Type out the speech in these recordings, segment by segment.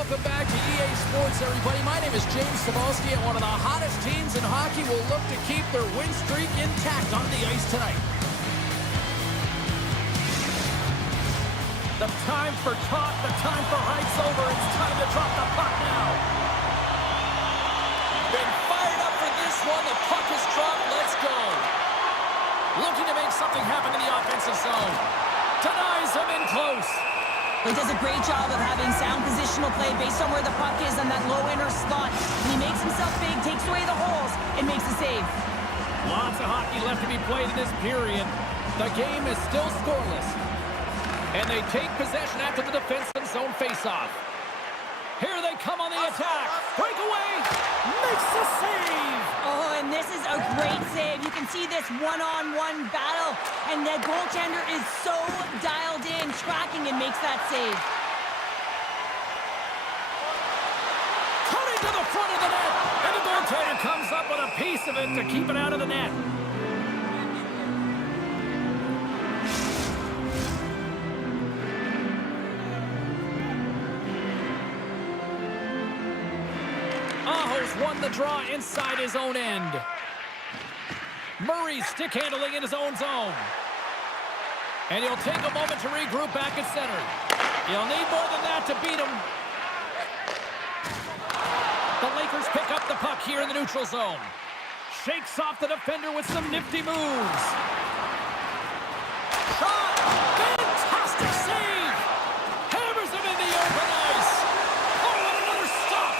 welcome back to EA Sports, everybody. My name is James Cebulski, and one of the hottest teams in hockey will look to keep their win streak intact on the ice tonight. The time for talk, the time for hype's over. It's time to drop the puck now. Been fired up for this one. The puck is dropped. Let's go. Looking to make something happen in the offensive zone. Denies him in close. He does a great job of having sound positional play based on where the puck is on that low inner slot. When he makes himself big, takes away the holes, and makes a save. Lots of hockey left to be played in this period. The game is still scoreless. And they take possession after the defensive zone faceoff. Here they come on the attack. Breakaway. Makes the save. Oh, and this is a great save. You can see this one-on-one battle. And the goaltender is so dialed in, tracking, and makes that save. Cutting to the front of the net. And the goaltender comes up with a piece of it to keep it out of the net. Won the draw inside his own end. Murray stick handling in his own zone. And he'll take a moment to regroup back at center. He'll need more than that to beat him. The Lakers pick up the puck here in the neutral zone. Shakes off the defender with some nifty moves. Shot! Fantastic save! Hammers him in the open ice. Oh, and another stop!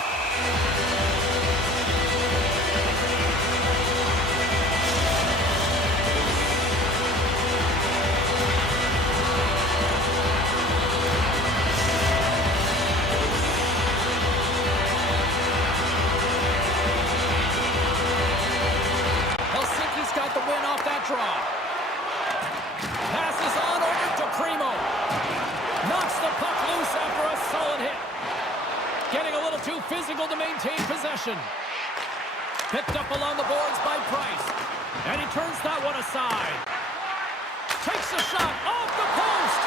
Got the win off that draw. Passes on over to Primo. Knocks the puck loose after a solid hit. Getting a little too physical to maintain possession. Picked up along the boards by Price. And he turns that one aside. Takes a shot off the post.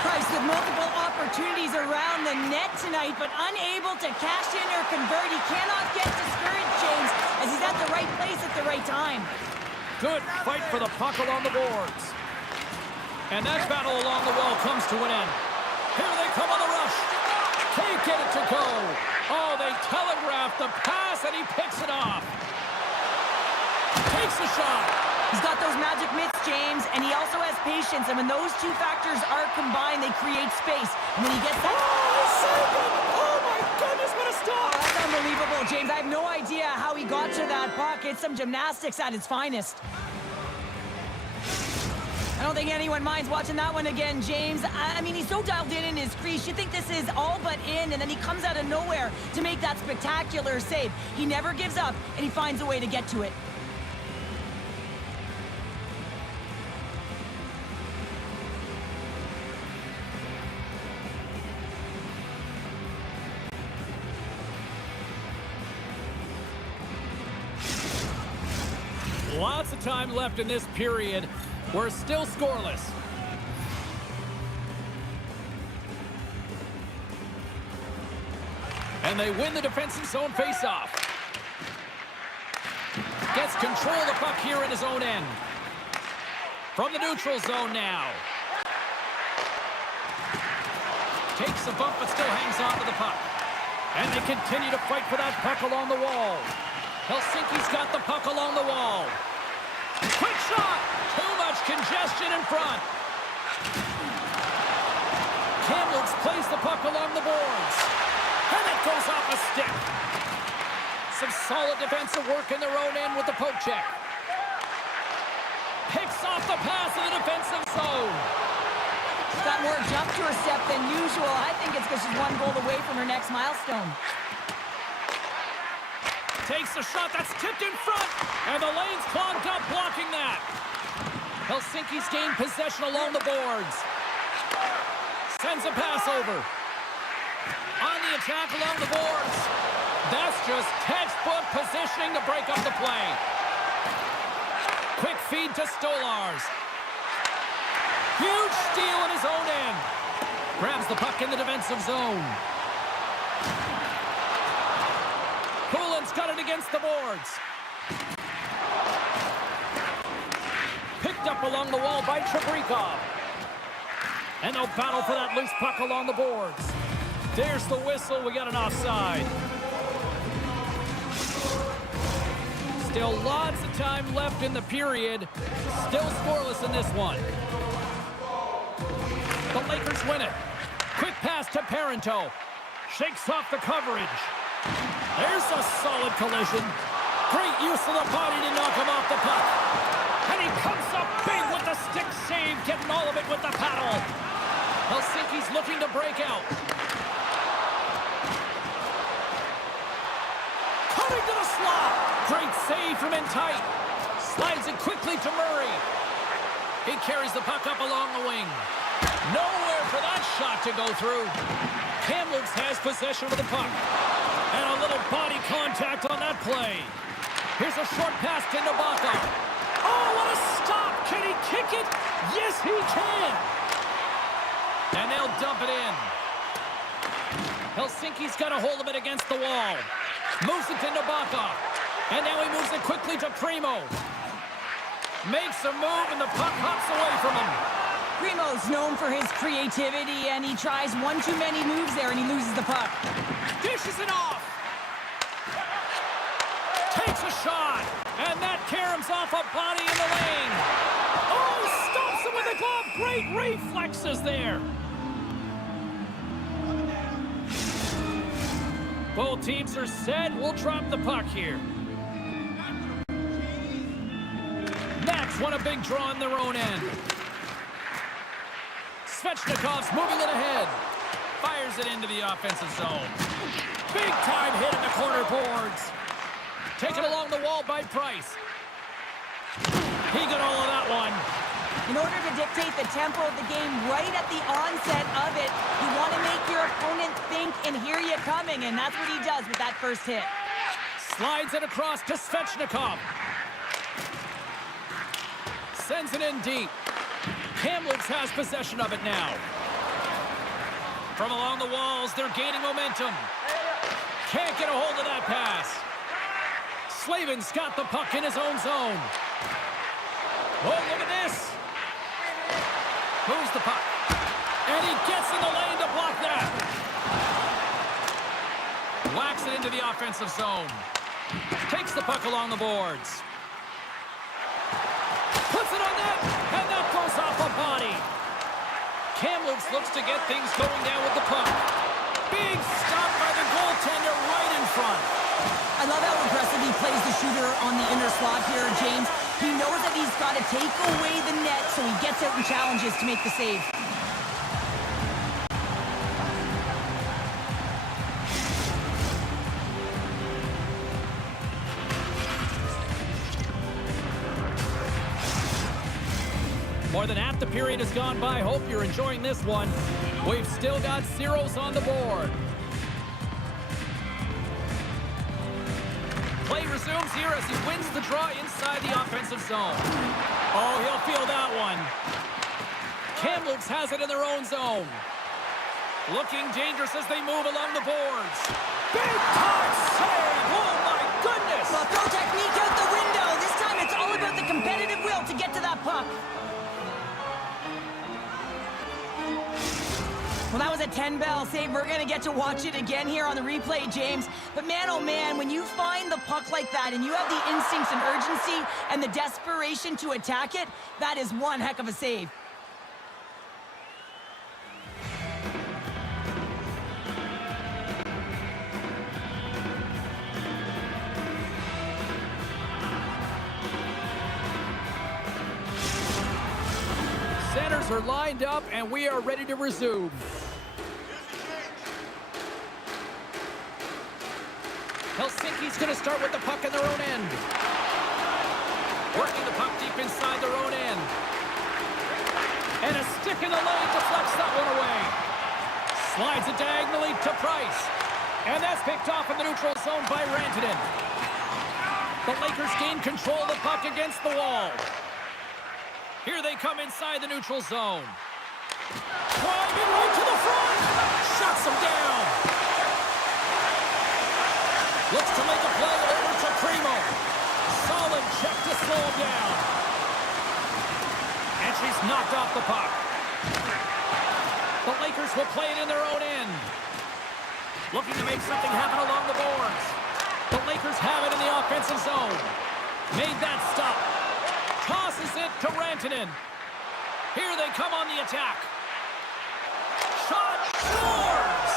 Price with multiple opportunities around the net tonight, but unable to cash in or convert. He cannot get discouraged, James, as he's at the right place at the right time. Good fight for the puck along the boards. And that battle along the wall comes to an end. Here they come on the rush. Can't get it to go. Oh, they telegraphed the pass, and he picks it off. Takes the shot. He's got those magic mitts, James, and he also has patience. And when those two factors are combined, they create space. And when he gets that... Oh, saved it! Oh, my goodness, what a stop! Oh, that's unbelievable, James. I have no idea how he got to that puck. It's some gymnastics at its finest. I don't think anyone minds watching that one again, James. I mean, he's so dialed in his crease. You think this is all but in, and then he comes out of nowhere to make that spectacular save. He never gives up, and he finds a way to get to it. Lots of time left in this period. We're still scoreless. And they win the defensive zone faceoff. Gets control of the puck here in his own end. From the neutral zone now. Takes a bump but still hangs on to the puck. And they continue to fight for that puck along the wall. Helsinki's got the puck along the wall. Quick shot! Too much congestion in front. Kamloops plays the puck along the boards. And it goes off a stick. Some solid defensive work in their own end with the poke check. Picks off the pass in the defensive zone. She's got more jump to her step than usual. I think it's because she's one goal away from her next milestone. Takes a shot that's tipped in front, and the lane's clogged up blocking that. Helsinki's gained possession along the boards. Sends a pass over. On the attack along the boards. That's just textbook positioning to break up the play. Quick feed to Stolars. Huge steal in his own end. Grabs the puck in the defensive zone. against the boards. Picked up along the wall by Trebrikov. And they'll battle for that loose puck along the boards. There's the whistle. We got an offside. Still lots of time left in the period. Still scoreless in this one. The Lakers win it. Quick pass to Parenteau. Shakes off the coverage. There's a solid collision. Great use of the body to knock him off the puck. And he comes up big with the stick save, getting all of it with the paddle. Helsinki's looking to break out. Coming to the slot. Great save from in tight. Slides it quickly to Murray. He carries the puck up along the wing. Nowhere for that shot to go through. Kamloops has possession of the puck. And a little body contact on that play. Here's a short pass to Nabokov. Oh, what a stop! Can he kick it? Yes, he can! And they'll dump it in. Helsinki's got a hold of it against the wall. Moves it to Nabokov. And now he moves it quickly to Primo. Makes a move and the puck hops away from him. Primo's known for his creativity, and he tries one too many moves there, and he loses the puck. Dishes it off. Takes a shot. And that caroms off a body in the lane. Oh, stops him with a glove. Great reflexes there. Both teams are set. We'll drop the puck here. Nats won a big draw on their own end. Svechnikov's moving it ahead. Fires it into the offensive zone. Big time hit in the corner boards. Taken along the wall by Price. He got all of that one. In order to dictate the tempo of the game right at the onset of it, you want to make your opponent think and hear you coming, and that's what he does with that first hit. Slides it across to Svechnikov. Sends it in deep. Kamloops has possession of it now. From along the walls, they're gaining momentum. Can't get a hold of that pass. Slavin's got the puck in his own zone. Oh, look at this. Moves the puck. And he gets in the lane to block that. Whacks it into the offensive zone. Takes the puck along the boards. Puts it on net, and that goes off a body. Kamloops looks to get things going now with the puck. Big stop by the goaltender right in front. I love how aggressive he plays the shooter on the inner slot here, James. He knows that he's got to take away the net, so he gets out and challenges to make the save. More than half the period has gone by. Hope you're enjoying this one. We've still got zeros on the board. Play resumes here as he wins the draw inside the offensive zone. Oh, he'll feel that one. Kamloops has it in their own zone. Looking dangerous as they move along the boards. Big time save! Oh, my goodness! Well, throw technique out the window. This time it's all about the competitive will to get to that puck. Well, that was a 10-bell save. We're going to get to watch it again here on the replay, James. But man, oh man, when you find the puck like that and you have the instincts and urgency and the desperation to attack it, that is one heck of a save. Centers are lined up, and we are ready to resume. Helsinki's going to start with the puck in their own end. Working the puck deep inside their own end. And a stick in the lane deflects that one away. Slides it diagonally to Price. And that's picked off in the neutral zone by Rantanen. The Lakers gain control of the puck against the wall. Here they come inside the neutral zone. Driving right to the front. Shuts them down. Looks to make a play over to Primo. Solid check to slow him down. And she's knocked off the puck. The Lakers will play it in their own end. Looking to make something happen along the boards. The Lakers have it in the offensive zone. Made that stop. Tosses it to Rantanen. Here they come on the attack. Shot scores!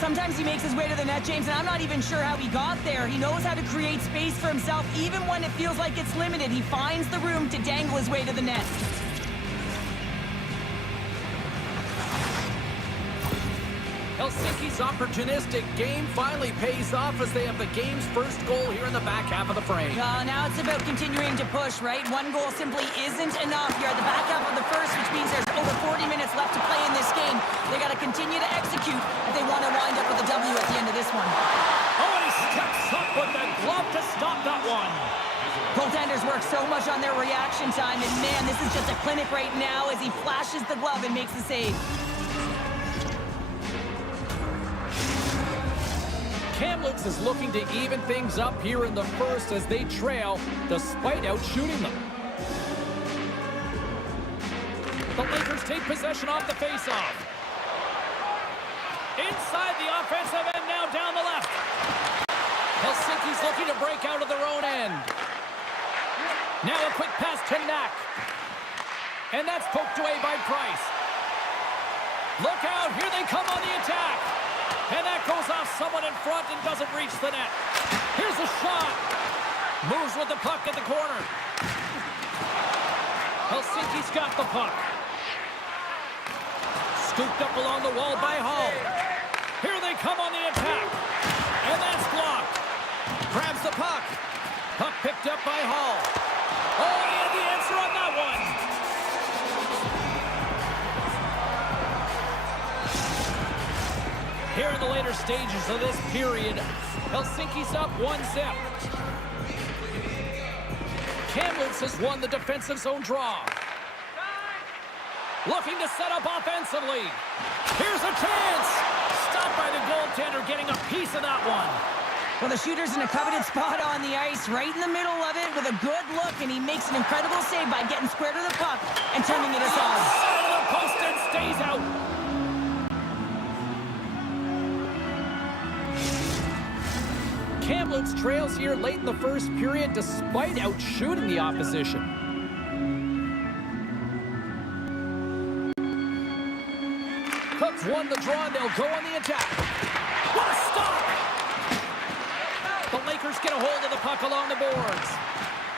Sometimes he makes his way to the net, James, and I'm not even sure how he got there. He knows how to create space for himself, even when it feels like it's limited. He finds the room to dangle his way to the net. Helsinki's opportunistic game finally pays off as they have the game's first goal here in the back half of the frame. Now it's about continuing to push, right? One goal simply isn't enough. You're at the back half of the first, which means there's over 40 minutes left to play in this game. They got to continue to execute if they want to wind up with a W at the end of this one. Oh, and he steps up with the glove to stop that one. Goaltenders work so much on their reaction time, and man, this is just a clinic right now as he flashes the glove and makes the save. Kamloops is looking to even things up here in the first as they trail, despite outshooting them. The Lakers take possession off the faceoff. Inside the offensive end, now down the left. Helsinki's looking to break out of their own end. Now a quick pass to Knack. And that's poked away by Price. Look out, here they come on the attack. And that goes off someone in front and doesn't reach the net. Here's a shot. Moves with the puck at the corner. Helsinki's got the puck. Scooped up along the wall by Hall. Here they come on the attack. And that's blocked. Grabs the puck. Puck picked up by Hall. Oh, he had the answer on that one. Here in the later stages of this period, Helsinki's up 1-0. Kamloops has won the defensive zone draw. Looking to set up offensively. Here's a chance. Stopped by the goaltender, getting a piece of that one. Well, the shooter's in a coveted spot on the ice, right in the middle of it with a good look, and he makes an incredible save by getting square to the puck and turning it aside. Side of the post and stays out. Kamloops trails here late in the first period despite outshooting the opposition. Cubs won the draw and they'll go on the attack. What a stop! The Lakers get a hold of the puck along the boards.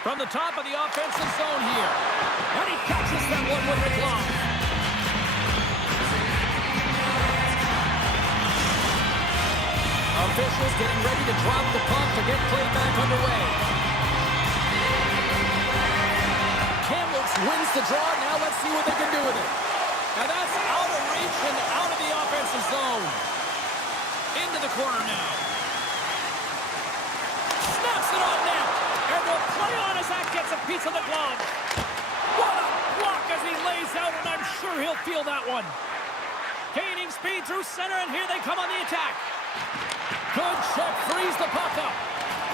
From the top of the offensive zone here. And he catches that one with the glove. Officials getting ready to drop the puck to get play back underway. Kamloops wins the draw. Now let's see what they can do with it. And that's out of reach and out of the offensive zone. Into the corner now. Snaps it on net. And will play on as that gets a piece of the glove. What a block as he lays out, and I'm sure he'll feel that one. Gaining speed through center, and here they come on the attack. Good check, frees the puck up.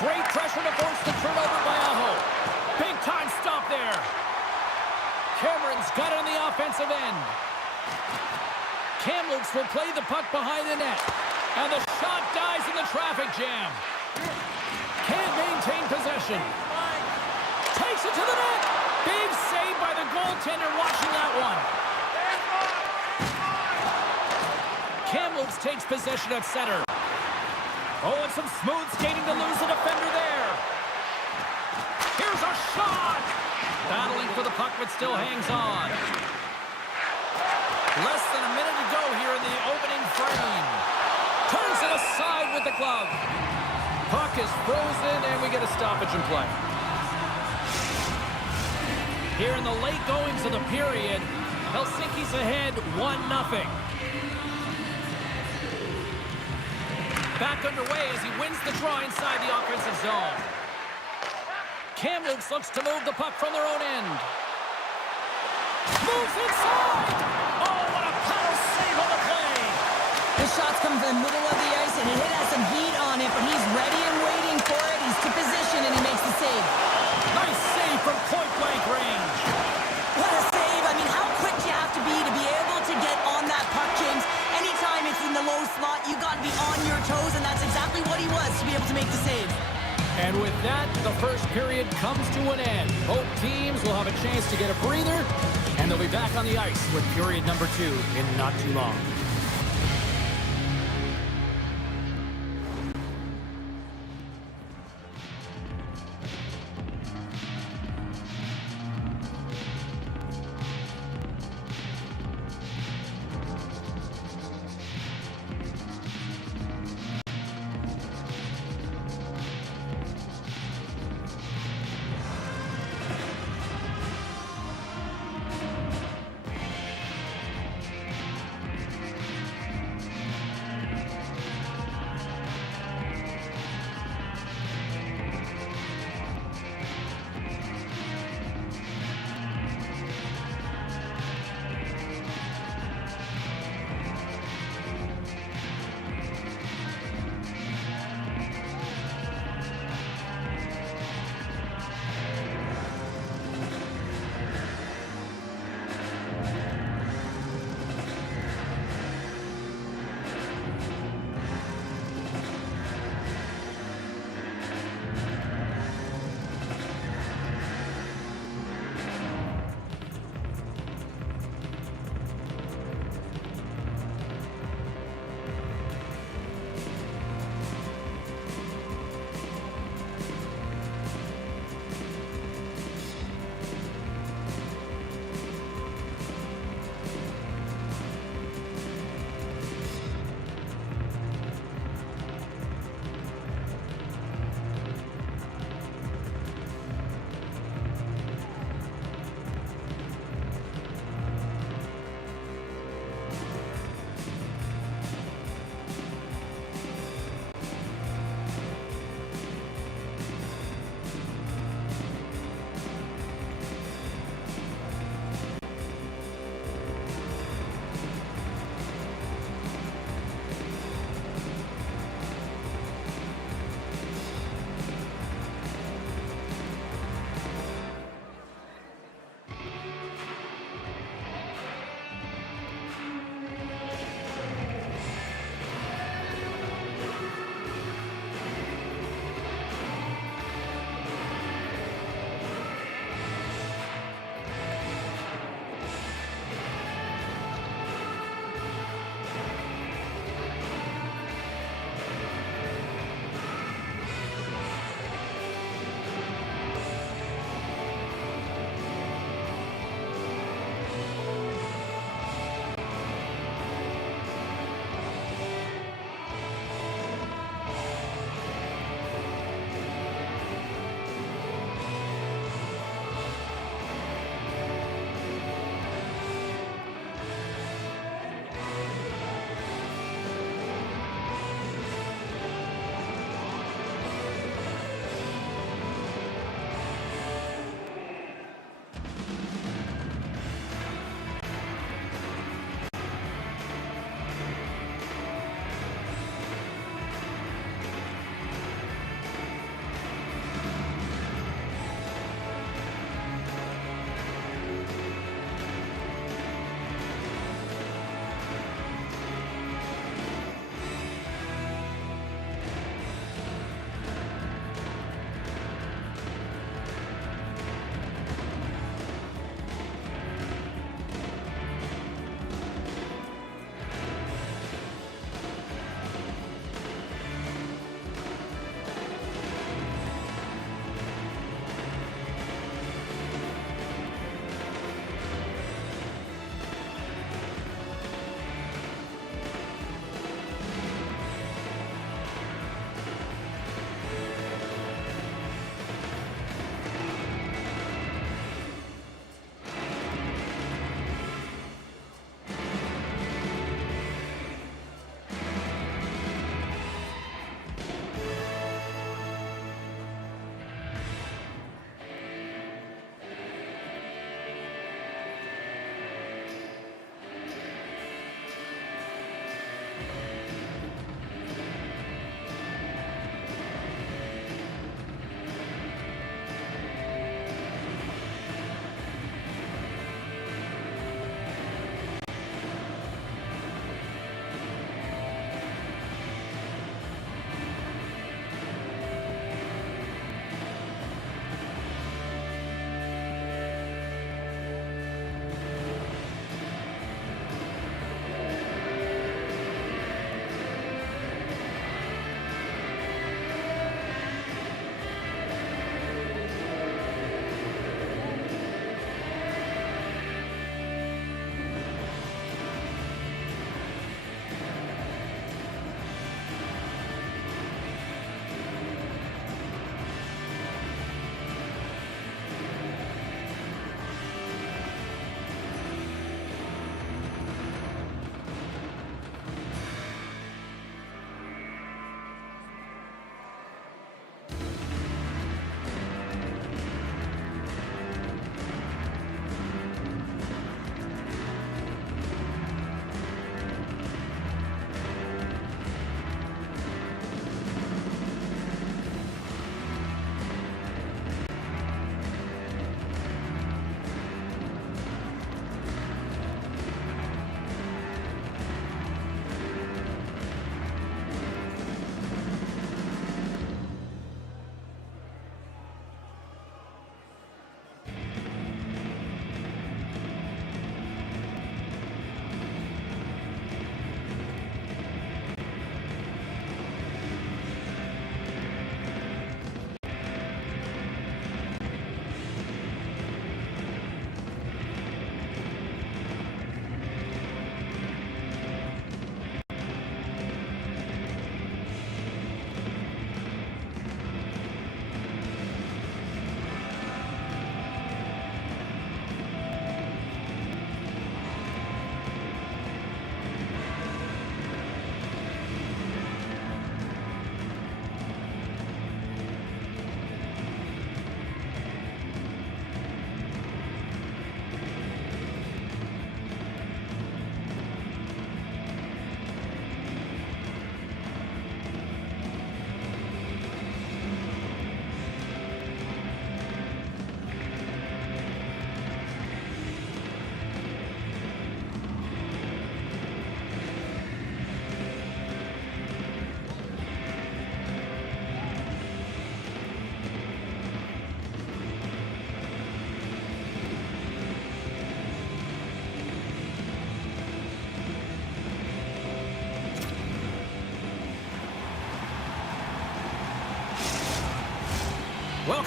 Great pressure to force the turnover by Aho. Big time stop there. Cameron's got it on the offensive end. Kamloops will play the puck behind the net. And the shot dies in the traffic jam. Can't maintain possession. Takes it to the net. Big save by the goaltender watching that one. Kamloops takes possession at center. Oh, and some smooth skating to lose the defender there. Here's a shot. Battling for the puck, but still hangs on. Less than a minute to go here in the opening frame. Turns it aside with the glove. Puck is frozen, and we get a stoppage in play. Here in the late goings of the period, Helsinki's ahead 1-0. Back underway as he wins the draw inside the offensive zone. Kamloops looks to move the puck from their own end. Moves inside. Oh, what a power save on the play. The shots come from the middle of the ice, and it has some heat on it, but he's ready and waiting for it. He's to position, and he makes the save. Nice save from point-blank range. What a save. I mean, how quick do you have to be able to get on that puck, James? Anytime it's in the low slot, you got to be on your toes, and that's exactly what he was to be able to make the save. And with that, the first period comes to an end. Both teams will have a chance to get a breather, and they'll be back on the ice with period number 2 in not too long.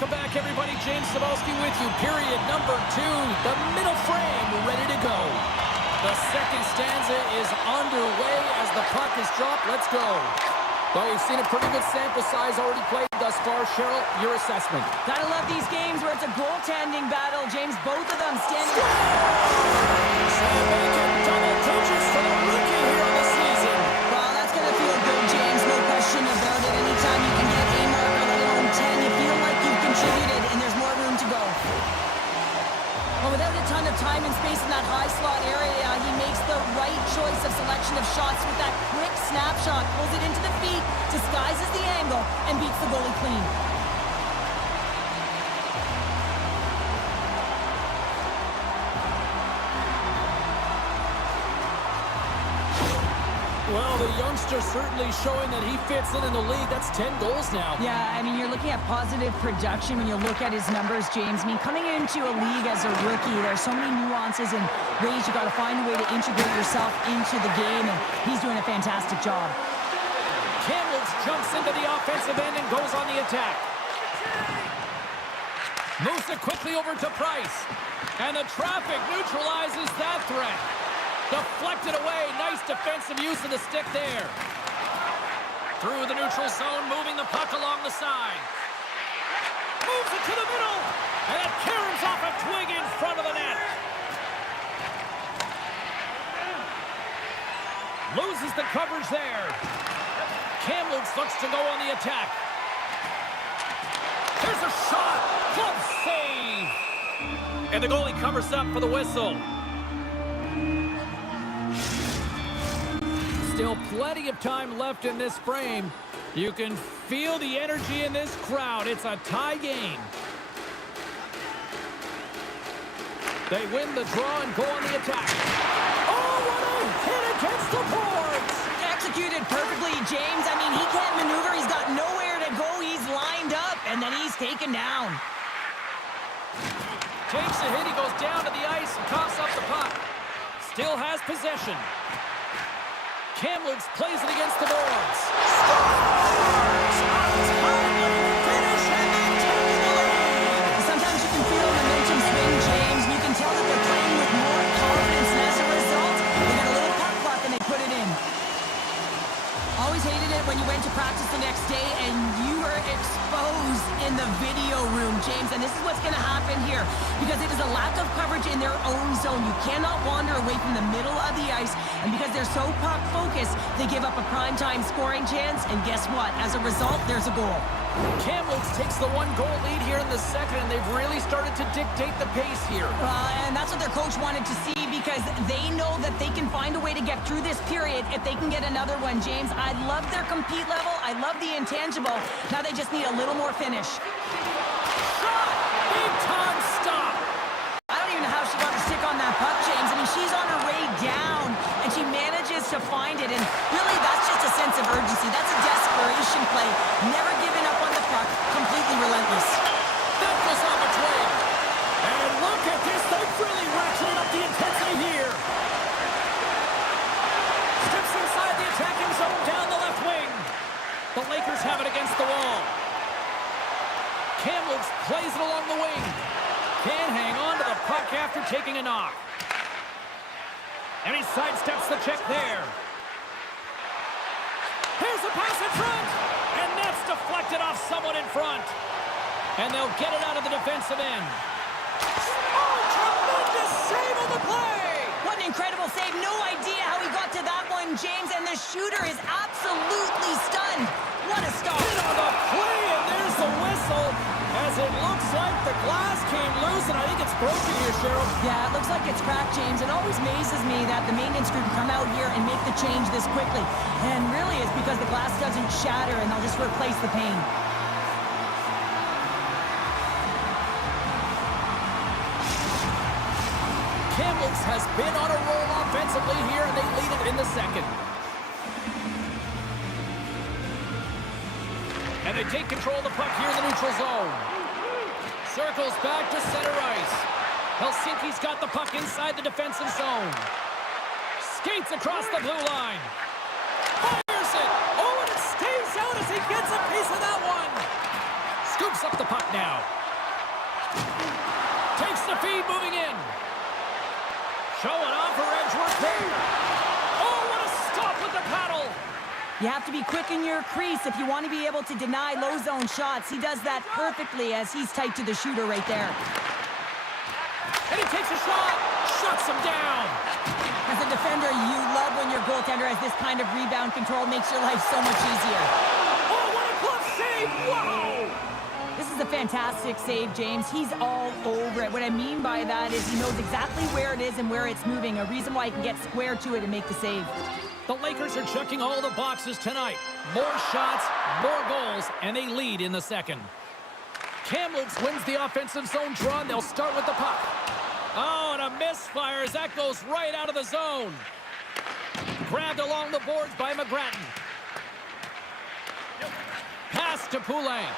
Welcome back, everybody. James Cebulski with you. Period number 2. The middle frame ready to go. The second stanza is underway as the puck is dropped. Let's go. Well, we've seen a pretty good sample size already played thus far. Cheryl, your assessment. Gotta love these games where it's a goaltending battle. James, both of them standing. Sam Bacon, double digits for the rookie here on the season. Well, that's gonna feel good, James. No question about it. Anytime you can get a marker, let alone 10, you feel like you've contributed and there's more room to go. Well, without a ton of time and space in that high slot area, he makes the right choice of selection of shots with that quick snapshot, pulls it into the feet, disguises the angle, and beats the goalie clean. Well, the youngster certainly showing that he fits in the league. That's 10 goals now. Yeah, I mean, you're looking at positive production when you look at his numbers, James. I mean, coming into a league as a rookie, there's so many nuances and ways you got to find a way to integrate yourself into the game, and he's doing a fantastic job. Kamloops jumps into the offensive end and goes on the attack. Moves it quickly over to Price. And the traffic neutralizes that threat. Deflected away. Nice defensive use of the stick there. Through the neutral zone, moving the puck along the side. Moves it to the middle. And it caroms off a twig in front of the net. Loses the coverage there. Kamloops looks to go on the attack. There's a shot. Glove save. And the goalie covers up for the whistle. Still plenty of time left in this frame. You can feel the energy in this crowd. It's a tie game. They win the draw and go on the attack. Oh, what a hit against the boards! Executed perfectly, James. I mean, he can't maneuver. He's got nowhere to go. He's lined up, and then he's taken down. Takes a hit. He goes down to the ice and coughs up the puck. Still has possession. Kamloops plays it against the boards. Scores! Finish and they take the lead. Sometimes you can feel momentum swing, James, and you can tell that they're playing with more confidence, and as a result, they got a little puck luck and they put it in. Always hated it when you went to practice the next day and you were exposed in the video room, James, and this is what's going to happen here because it is a lack of coverage in their own zone. You cannot wander away from the middle of the ice, and because they're so puck-focused, they give up a prime-time scoring chance, and guess what? As a result, there's a goal. Kamloops takes the 1-goal lead here in the second, and they've really started to dictate the pace here. And that's what their coach wanted to see because they know that they can find a way to get through this period if they can get another one, James. I love their compete level. I love the intangible. Now they just need a little more finish. Shot! Big-time stop! I don't even know how she got her stick on that puck, James. I mean, she's on her way down, and she manages to find it. And really, that's just a sense of urgency. That's a desperation play. Never giving up on the puck. Completely relentless. That was on the twig. And look at this. They've really ratcheted up the intensity here. Steps inside the attacking zone down the left wing. The Lakers have it against the wall. Kamloops plays it along the wing. Can't hang on to the puck after taking a knock. And he sidesteps the check there. Here's the pass in front. And that's deflected off someone in front. And they'll get it out of the defensive end. Oh, tremendous save on the play. What an incredible save. No idea how he got to that one, James. And the shooter is absolutely stunned. What a stop. Hit on the play, and there's the whistle. As it looks like the glass came loose, and I think it's broken here, Cheryl. Yeah, it looks like it's cracked, James. It always amazes me that the maintenance crew can come out here and make the change this quickly. And really, it's because the glass doesn't shatter, and they'll just replace the pane. Kamloops has been on a roll offensively here, and they lead it in the second. And they take control of the puck here in the neutral zone. Circles back to center ice. Helsinki's got the puck inside the defensive zone. Skates across the blue line. Fires it. Oh, and it stays out as he gets a piece of that one. Scoops Picks up the puck now. Takes the feed, moving in. Showing off her edge work there. Oh, what a stop with the paddle. You have to be quick in your crease if you want to be able to deny low zone shots. He does that perfectly as he's tight to the shooter right there. And he takes a shot. Shuts him down. As a defender, you love when your goaltender has this kind of rebound control. Makes your life so much easier. Oh, what a glove save. Wow. This is a fantastic save, James. He's all over it. What I mean by that is he knows exactly where it is and where it's moving. A reason why he can get square to it and make the save. The Lakers are checking all the boxes tonight. More shots, more goals, and they lead in the second. Kamloops wins the offensive zone draw, and they'll start with the puck. Oh, and a misfire as that goes right out of the zone. Grabbed along the boards by McGrattan. Pass to Poulin.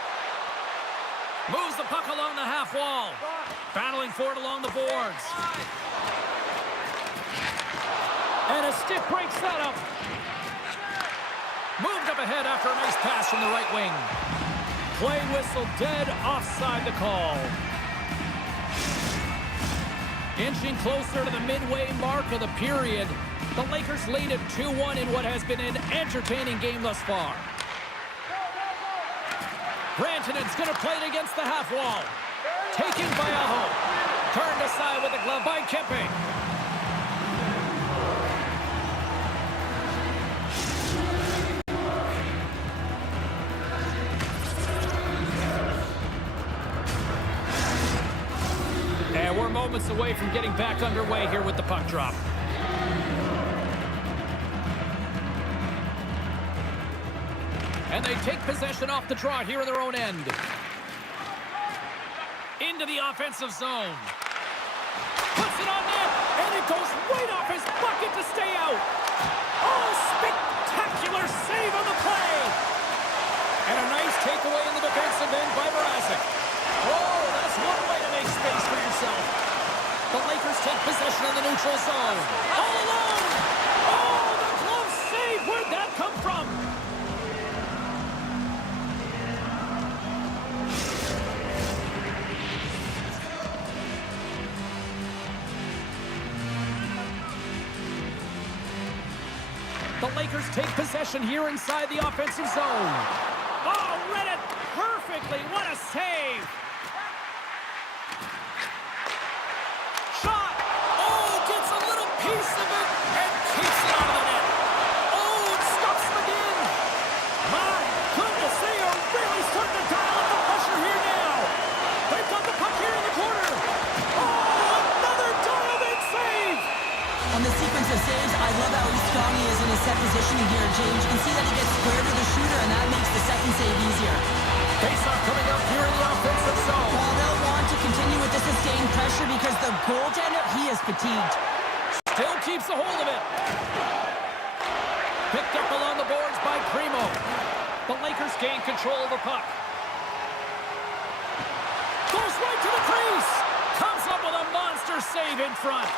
Moves the puck along the half wall. Battling for it along the boards. And a stick breaks that up. Moved up ahead after a nice pass from the right wing. Play whistle dead, offside the call. Inching closer to the midway mark of the period, the Lakers lead at 2-1 in what has been an entertaining game thus far. Rantanen's going to play it against the half wall. Taken by Aho. Turned aside with the glove by Kempe. And we're moments away from getting back underway here with the puck drop. And they take possession off the draw here in their own end. Into the offensive zone. Puts it on net, and it goes right off his bucket to stay out. Oh, spectacular save on the play. And a nice takeaway in the defensive end by Mrazek. Oh, that's one way to make space for yourself. The Lakers take possession in the neutral zone. All alone. Oh, the glove save. Where'd that come from? The Lakers take possession here inside the offensive zone. Oh, read it perfectly. What a save. Shot. Oh, gets a little piece of it and keeps it out of the net. Oh, it stops him again. My goodness, they are really starting to dial up the pressure here now. They've got the puck here in the corner. Oh, another dialed-in save. On the sequence of saves, I love how strong he is in his set positioning here, James. You can see that he gets square to the shooter, and that makes the second save easier. Face-off coming up here in the offensive zone. Well, they'll want to continue with the sustained pressure because the goaltender, he is fatigued. Still keeps a hold of it. Picked up along the boards by Primo. The Lakers gain control of the puck. Goes right to the crease. Comes up with a monster save in front.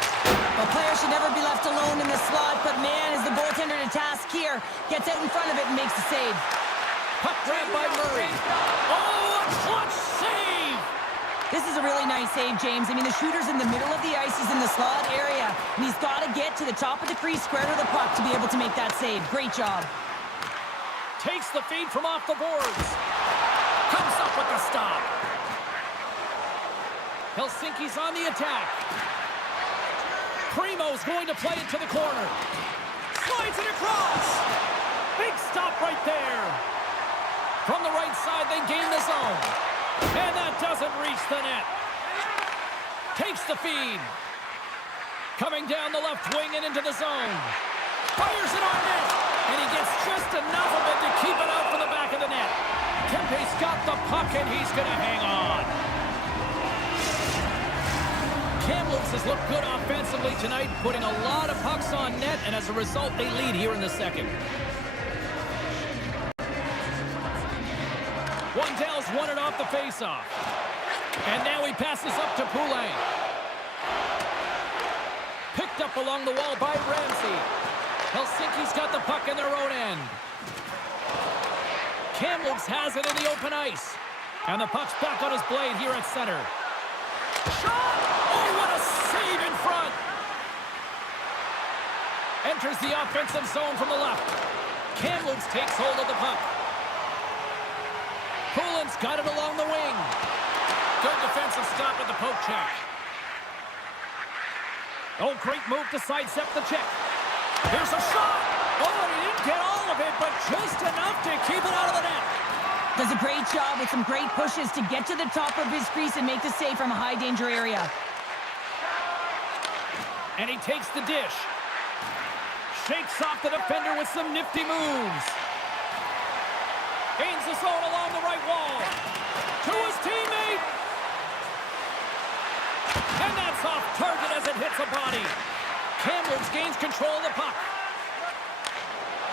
A player should never be left alone in the slot, but man, is the goaltender to task here. Gets out in front of it and makes the save. Puck grabbed by Murray. Oh, a clutch save! This is a really nice save, James. I mean, the shooter's in the middle of the ice. He's in the slot area, and he's got to get to the top of the crease, square to the puck to be able to make that save. Great job. Takes the feed from off the boards. Comes up with the stop. Helsinki's on the attack. Primo's going to play it to the corner. Slides it across. Big stop right there. From the right side, they gain the zone. And that doesn't reach the net. Takes the feed. Coming down the left wing and into the zone. Fires it on net. And he gets just enough of it to keep it out for the back of the net. Kempe's got the puck and he's going to hang on. Kamloops has looked good offensively tonight, putting a lot of pucks on net, and as a result, they lead here in the second. Wandell's won it off the faceoff. And now he passes up to Poulin. Picked up along the wall by Ramsey. Helsinki's got the puck in their own end. Kamloops has it in the open ice. And the puck's back on his blade here at center. Shot! Oh, what a save in front! Enters the offensive zone from the left. Kamloops takes hold of the puck. Poulin's got it along the wing. Good defensive stop at the poke check. Oh, great move to sidestep the check. Here's a shot! Oh, and he didn't get all of it, but just enough to keep it out of the net. Does a great job with some great pushes to get to the top of his crease and make the save from a high-danger area. And he takes the dish. Shakes off the defender with some nifty moves. Gains the zone along the right wall. To his teammate. And that's off target as it hits a body. Kamloops gains control of the puck.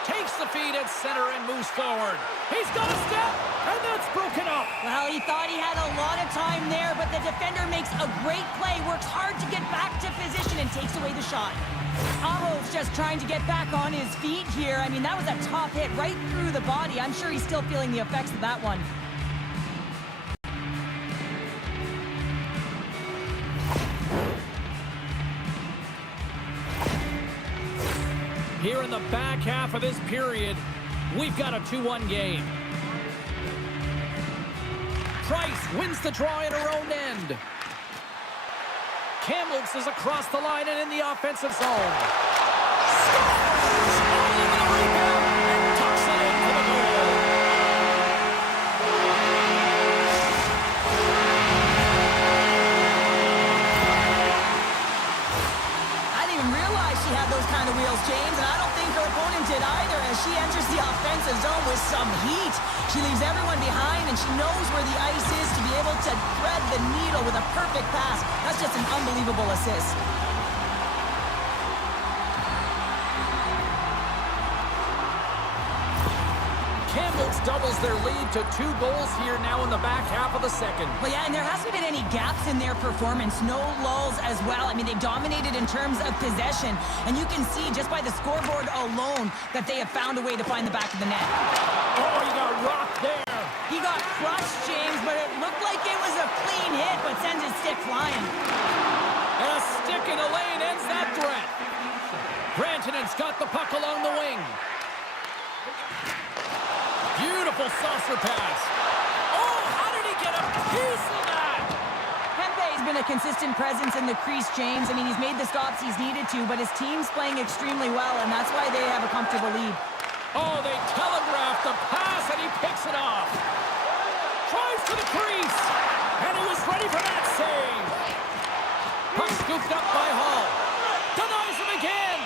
Takes the feed at center and moves forward. He's got a step, and that's broken up. Well, he thought he had a lot of time there, but the defender makes a great play, works hard to get back to position, and takes away the shot. Aho's just trying to get back on his feet here. I mean, that was a top hit right through the body. I'm sure he's still feeling the effects of that one. Here in the back half of this period, we've got a 2-1 game. Price wins the draw in her own end. Kamloops is across the line and in the offensive zone. Scores! All over the rebound and tucks it into the goal. I didn't even realize she had those kind of wheels, James, and I don't think her opponent did either as she enters the offensive zone with some heat. She leaves everyone behind, and she knows where the ice is to be able to thread the needle with a perfect pass. That's just an unbelievable assist. Kamloops doubles their lead to 2 goals here now in the back half of the second. Well, yeah, and there hasn't been any gaps in their performance. No lulls as well. I mean, they dominated in terms of possession, and you can see just by the scoreboard alone that they have found a way to find the back of the net. Oh, he got rocked there. He got crushed, James, but it looked like it was a clean hit, but sends his stick flying. And a stick in the lane ends that threat. Rantanen's got the puck along the wing. Beautiful saucer pass. Oh, how did he get a piece of that? Kempe's been a consistent presence in the crease, James. I mean, he's made the stops he's needed to, but his team's playing extremely well, and that's why they have a comfortable lead. Oh, they telegraphed the pass, and he picks it off. Tries to the crease, and he was ready for that save. Puck scooped up by Hall. Denies him again.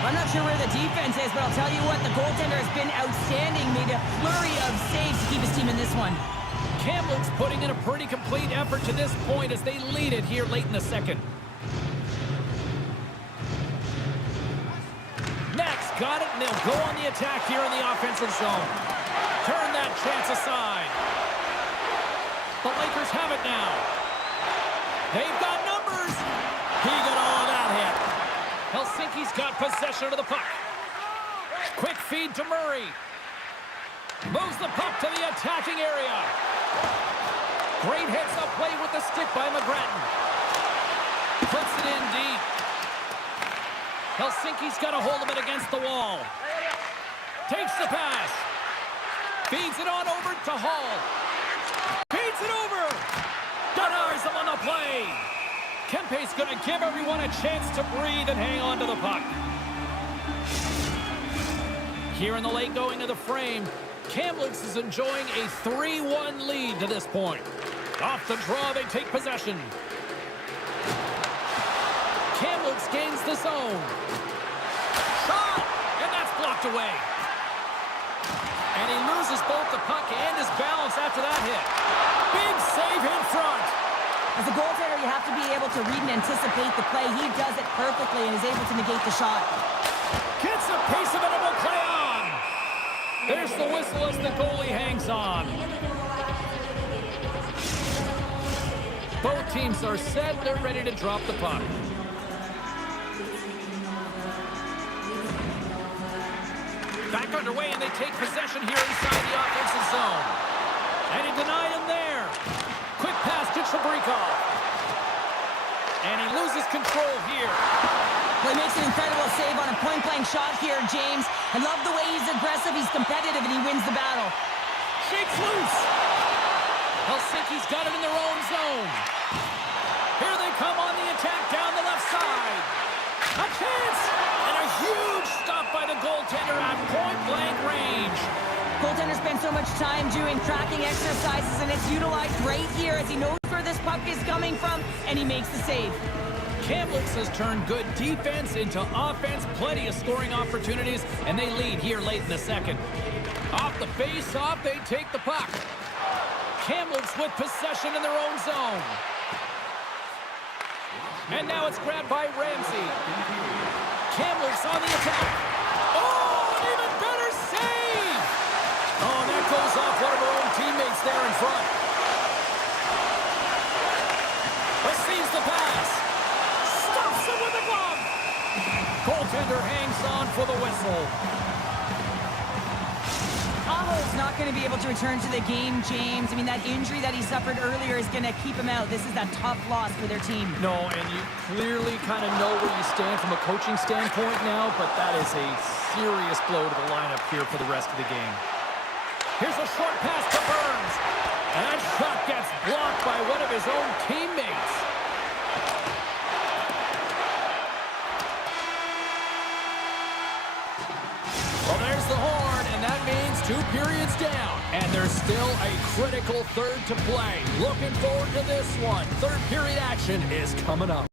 I'm not sure where the defense is, but I'll tell you what, the goaltender has been outstanding. Made a flurry of saves to keep his team in this one. Kamloops putting in a pretty complete effort to this point as they lead it here late in the second. Next, got it, and they'll go on the attack here in the offensive zone. Turn that chance aside. The Lakers have it now. They've got numbers. He got all of that hit. Helsinki's got possession of the puck. Quick feed to Murray. Moves the puck to the attacking area. Great heads-up play with the stick by McGrattan. Puts it in deep. Helsinki's got a hold of it against the wall. Takes the pass. Feeds it on over to Hall. Feeds it over. Denies him on the play. Kempe's going to give everyone a chance to breathe and hang on to the puck. Here in the late going of the frame, Kamloops is enjoying a 3-1 lead to this point. Off the draw, they take possession. Kamloops gains the zone. Shot! And that's blocked away. And he loses both the puck and his balance after that hit. Big save in front. As a goaltender, you have to be able to read and anticipate the play. He does it perfectly and is able to negate the shot. Gets a piece of it and will play on. There's the whistle as the goalie hangs on. Both teams are set. They're ready to drop the puck. Back underway, and they take possession here inside the offensive zone. And he denied him there. pass to Chabrikov. And he loses control here. Well, he makes an incredible save on a point-blank shot here, James. I love the way he's aggressive, he's competitive, and he wins the battle. Shakes loose. Helsinki's got it in their own zone. Here they come on the attack down the left side. A chance! And a huge stop by the goaltender at point-blank range. Goaltender spends so much time doing tracking exercises, and it's utilized right here as he knows where this puck is coming from, and he makes the save. Kamloops has turned good defense into offense, plenty of scoring opportunities, and they lead here late in the second. Off the face-off, they take the puck. Kamloops with possession in their own zone. And now it's grabbed by Ramsey. Kamloops on the attack. Oh, an even better save! Oh, and that goes off one of our own teammates there in front. Receives the pass. Stops him with the glove. Goaltender hangs on for the whistle. Aho's not going to be able to return to the game, James. I mean, that injury that he suffered earlier is going to keep him out. This is a tough loss for their team. No, and you clearly kind of know where you stand from a coaching standpoint now, but that is a serious blow to the lineup here for the rest of the game. Here's a short pass to Burns. And that shot gets blocked by one of his own teammates. Well, there's the horn, and that means 2 periods down. And there's still a critical third to play. Looking forward to this one. Third period action is coming up.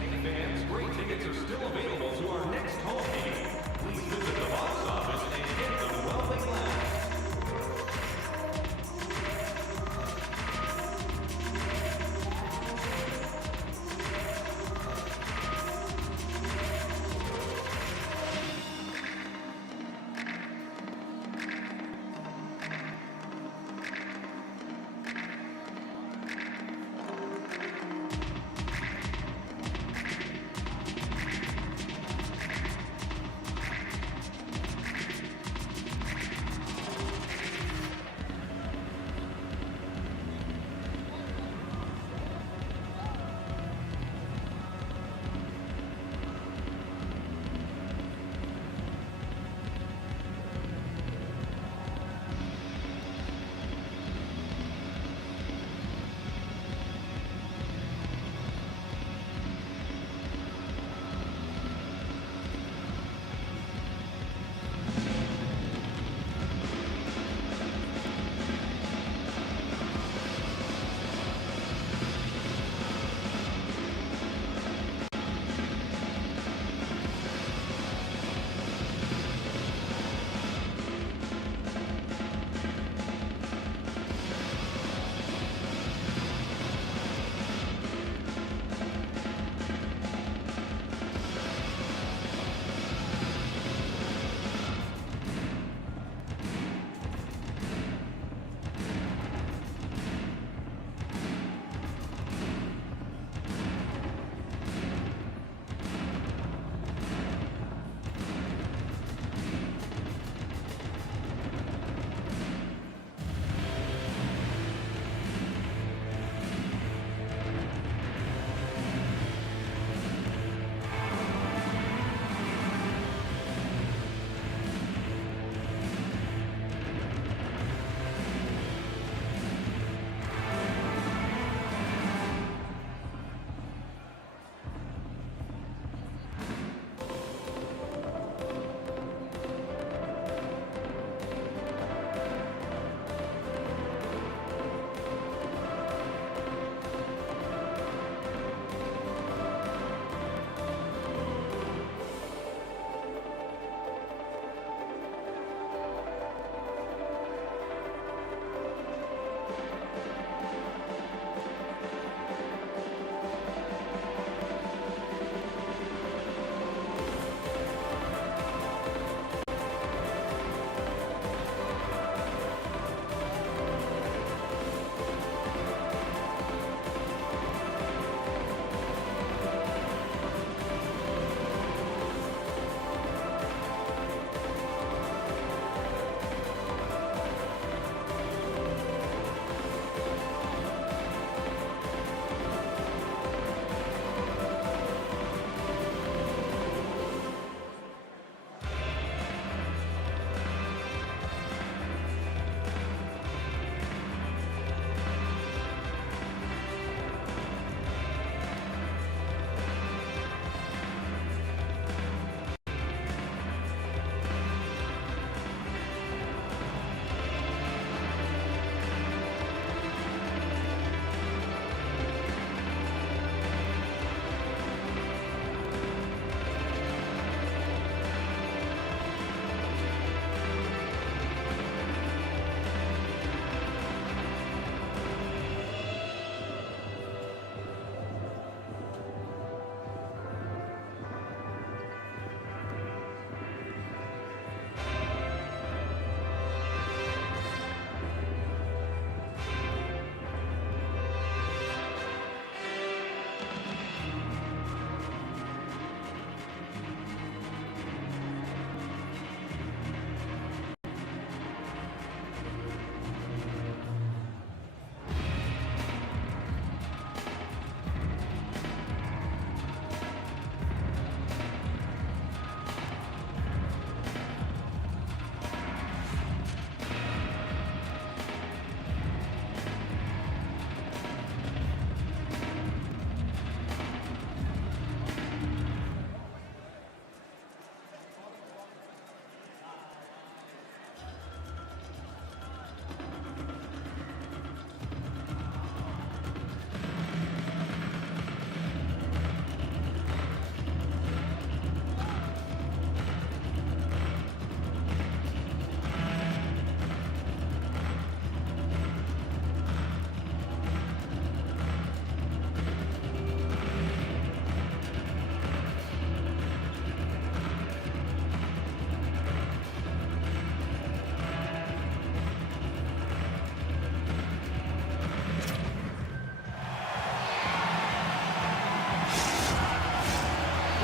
Hey fans, great tickets are still available to our next home game. Please visit the box office and get them while they last.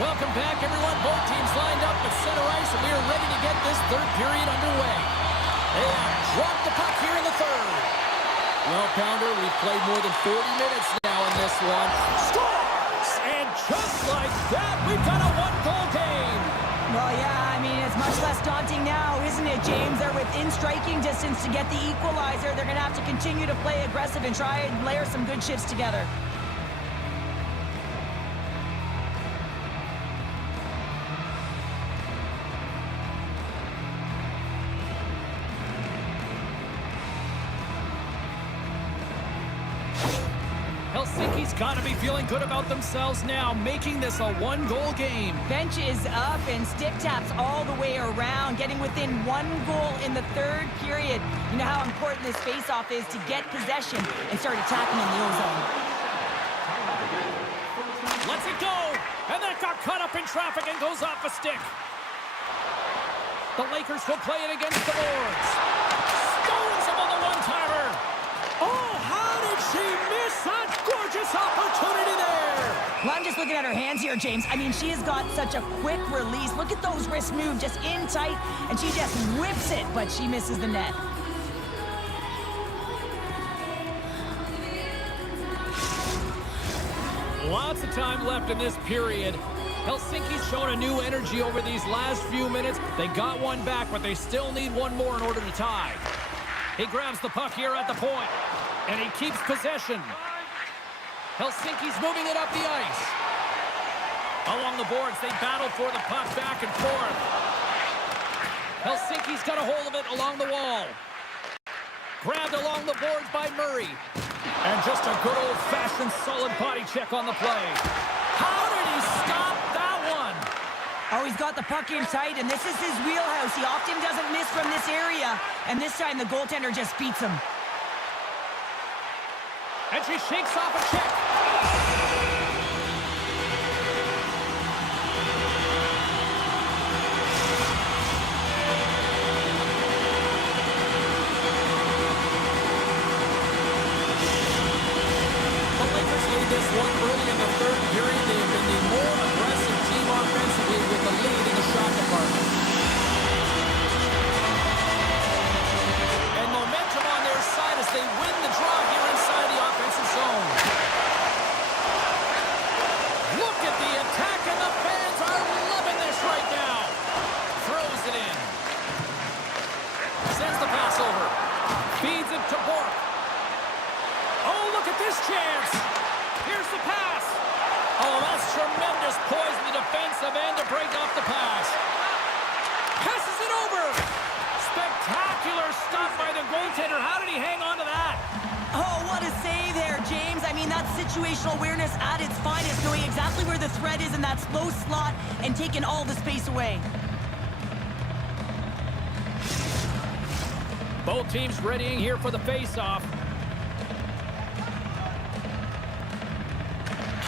Welcome back, everyone. Both teams lined up at center ice, and we are ready to get this third period underway. They have dropped the puck here in the third. Well, Pounder, we've played more than 40 minutes now in this one. Scores! And just like that, we've got a one-goal game. Well, yeah, I mean, it's much less daunting now, isn't it, James? They're within striking distance to get the equalizer. They're going to have to continue to play aggressive and try and layer some good shifts together. Helsinki's got to be feeling good about themselves now, making this a one-goal game. Bench is up and stick taps all the way around, getting within one goal in the third period. You know how important this face-off is to get possession and start attacking in the O-zone. Lets it go, and that got caught up in traffic and goes off a stick. The Lakers will play it against the boards. Stones him on the one-timer. Oh, how did she miss that gorgeous opportunity there? Well, I'm just looking at her hands here, James. I mean, she has got such a quick release. Look at those wrists move just in tight, and she just whips it, but she misses the net. Lots of time left in this period. Helsinki's shown a new energy over these last few minutes. They got one back, but they still need one more in order to tie. He grabs the puck here at the point, and he keeps possession. Helsinki's moving it up the ice. Along the boards, they battle for the puck back and forth. Helsinki's got a hold of it along the wall. Grabbed along the boards by Murray. And just a good old-fashioned solid body check on the play. How did he stop that one? Oh, he's got the puck in tight, and this is his wheelhouse. He often doesn't miss from this area, and this time the goaltender just beats him. And she shakes off a check. The Lakers lead this one early in the third period. They have been the more aggressive team offensively with the lead in the shot department. And momentum on their side as they win the draw here inside the offensive zone. Look at the attack, and the fans are loving this right now. Throws it in. Sends the pass over. Feeds it to Bork. Oh, look at this chance. Here's the pass. Oh, that's tremendous poise in the defensive end to break off the pass. Passes it over. Spectacular stuff by the goaltender. How did he hang on to that? Oh, what a save there, James. I mean, that's situational awareness at its finest, knowing exactly where the threat is in that slow slot and taking all the space away. Both teams readying here for the face-off.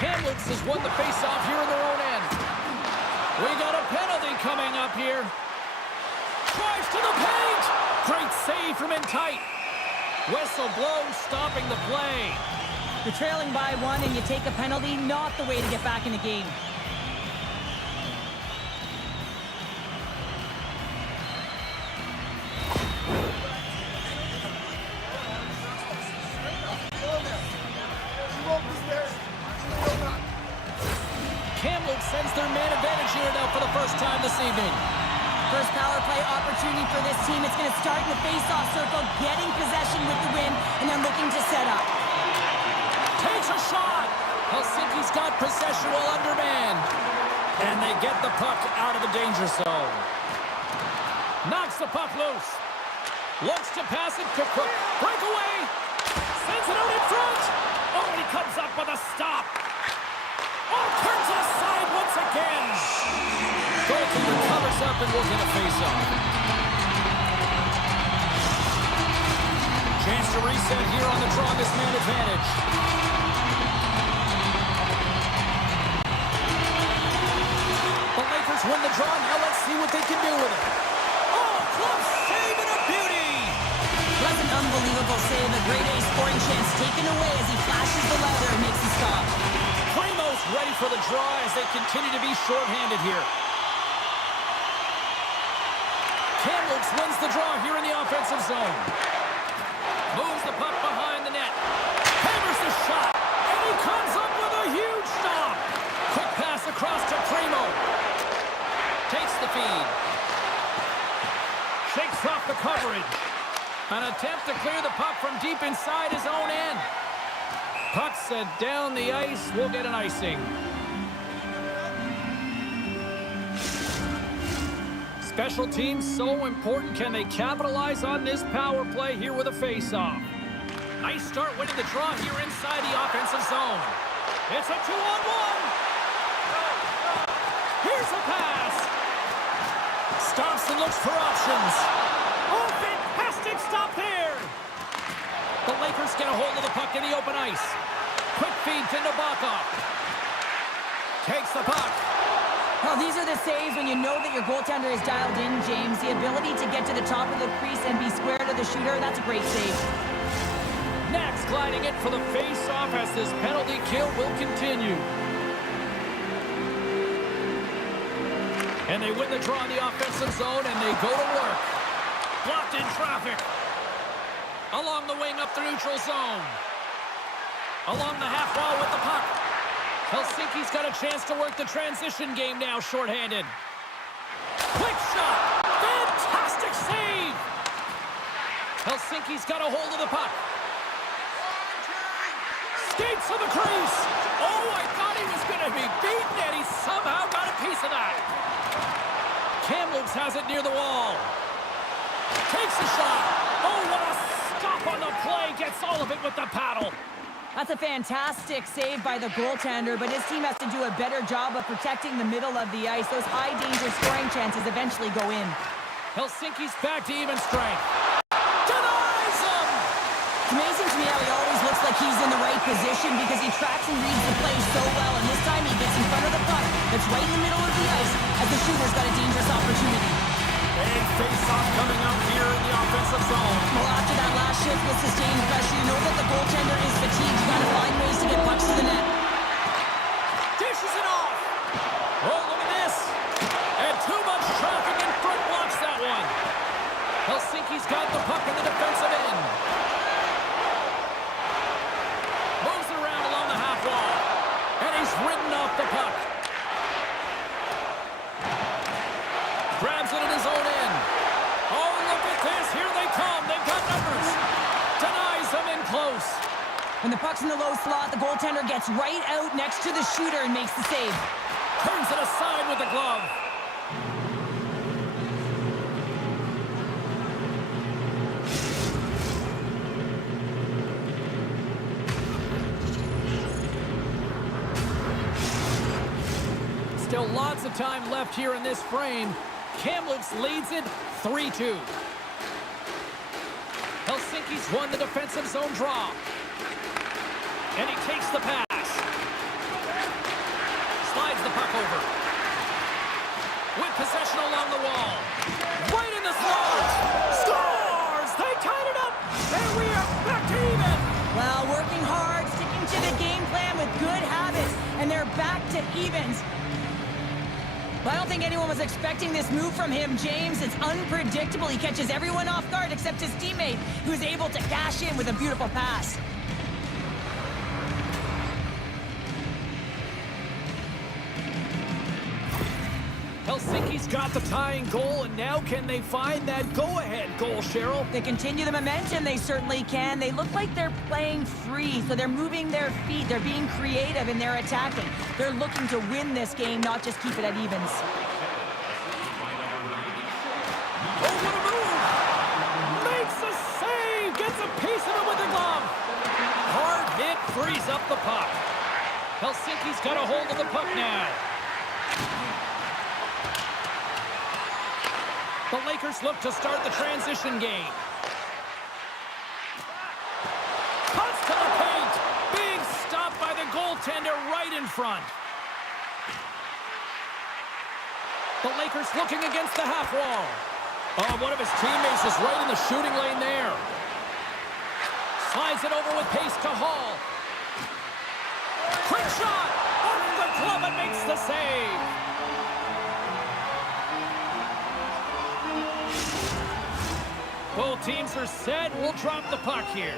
Kamloops has won the face-off here in their own end. We got a penalty coming up here. Drives to the paint. Great save from in tight. Whistle blows, stopping the play. You're trailing by one and you take a penalty, not the way to get back in the game. Kamloops sends their man advantage here now for the first time this evening. First power play opportunity for this team. It's going to start in the face-off circle, getting possession with the win, and then looking to set up. Takes a shot. Helsinki's got possession while undermanned. And they get the puck out of the danger zone. Knocks the puck loose. Looks to pass it to Cook. Breakaway. Sends it out in front. Oh, and he comes up with a stop. Oh, turns it aside once again. Goalkeeper covers up and will get a face-off. Chance to reset here on the draw, this man advantage. The Lakers win the draw. Now let's see what they can do with it. Oh, close save and a beauty. That's an unbelievable save. A great A scoring chance taken away as he flashes the leather and makes the stop. Primo's ready for the draw as they continue to be shorthanded here. Kamloops wins the draw here in the offensive zone. Moves the puck behind the net. Hammers the shot. And he comes up with a huge stop. Quick pass across to Primo. Takes the feed. Shakes off the coverage. An attempt to clear the puck from deep inside his own end. Puck set down the ice. We'll get an icing. Special teams so important. Can they capitalize on this power play here with a face-off? Nice start winning the draw here inside the offensive zone. It's a 2-on-1. Here's a pass. Stops and looks for options. Oh, fantastic stop there. The Lakers get a hold of the puck in the open ice. Quick feed to Nabokov. Takes the puck. Well, these are the saves when you know that your goaltender is dialed in, James. The ability to get to the top of the crease and be square to the shooter, that's a great save. Next, gliding it for the face-off as this penalty kill will continue. And they win the draw in the offensive zone, and they go to work. Blocked in traffic. Along the wing up the neutral zone. Along the half wall with the puck. Helsinki's got a chance to work the transition game now, shorthanded. Quick shot! Fantastic save! Helsinki's got a hold of the puck. Skates to the crease! Oh, I thought he was going to be beaten, and he somehow got a piece of that. Kamloops has it near the wall. Takes a shot. Oh, what a stop on the play. Gets all of it with the paddle. That's a fantastic save by the goaltender, but his team has to do a better job of protecting the middle of the ice. Those high-danger scoring chances eventually go in. Helsinki's back to even strength. Denies him! It's amazing to me how he always looks like he's in the right position because he tracks and reads the play so well, and this time he gets in front of the puck that's right in the middle of the ice as the shooter's got a dangerous opportunity. Big face-off coming up here in the offensive zone. Well, after that last shift with sustained pressure, you know that the goaltender is fatigued. You got to find ways to get pucks to the net. Dishes it off. Oh, look at this. And too much traffic in front blocks that one. Helsinki's got the puck in the defensive end. Moves it around along the half wall. And he's ridden off the puck. Grabs it in his own end. Oh, look at this. Here they come. They've got numbers. Denies them in close. When the puck's in the low slot, the goaltender gets right out next to the shooter and makes the save. Turns it aside with the glove. Still lots of time left here in this frame. Kamloops leads it 3-2. Helsinki's won the defensive zone draw. And he takes the pass. Slides the puck over. With possession along the wall. Right in the slot. Scores! They tied it up. And we are back to even. Well, working hard, sticking to the game plan with good habits, and they're back to evens. But I don't think anyone was expecting this move from him, James. It's unpredictable. He catches everyone off guard except his teammate, who's able to cash in with a beautiful pass. Helsinki's got the tying goal, and now can they find that go-ahead goal, Cheryl? They continue the momentum, they certainly can. They look like they're playing free, so they're moving their feet. They're being creative, and they're attacking. They're looking to win this game, not just keep it at evens. Oh, what a move! Makes a save! Gets a piece of it with the glove! Hard hit, frees up the puck. Helsinki's got a hold of the puck now. The Lakers look to start the transition game. Cuts to the paint. Being stopped by the goaltender right in front. The Lakers looking against the half wall. Oh, one of his teammates is right in the shooting lane there. Slides it over with pace to Hall. Quick shot! Off the the save. Both teams are set. We'll drop the puck here.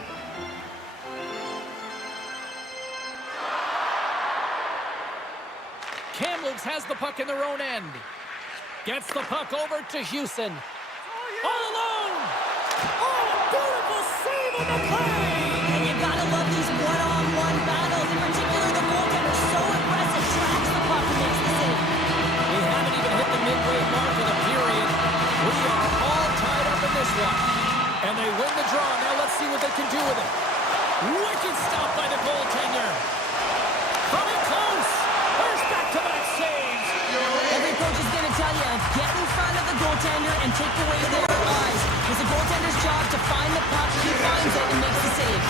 Kamloops has the puck in their own end. Gets the puck over to Houston. All alone! Oh, beautiful save on the play! And you gotta love these one-on-one battles. In particular, the goaltender so aggressive, tracks the puck and makes the save. We haven't even hit the midway mark of the period. We are all tied up in this one. And they win the draw. Now let's see what they can do with it. Wicked stop by the goaltender. Coming close. There's back-to-back saves. Every coach is gonna tell you, get in front of the goaltender and take away their eyes. It's the goaltender's job to find the puck. He finds it and makes the save.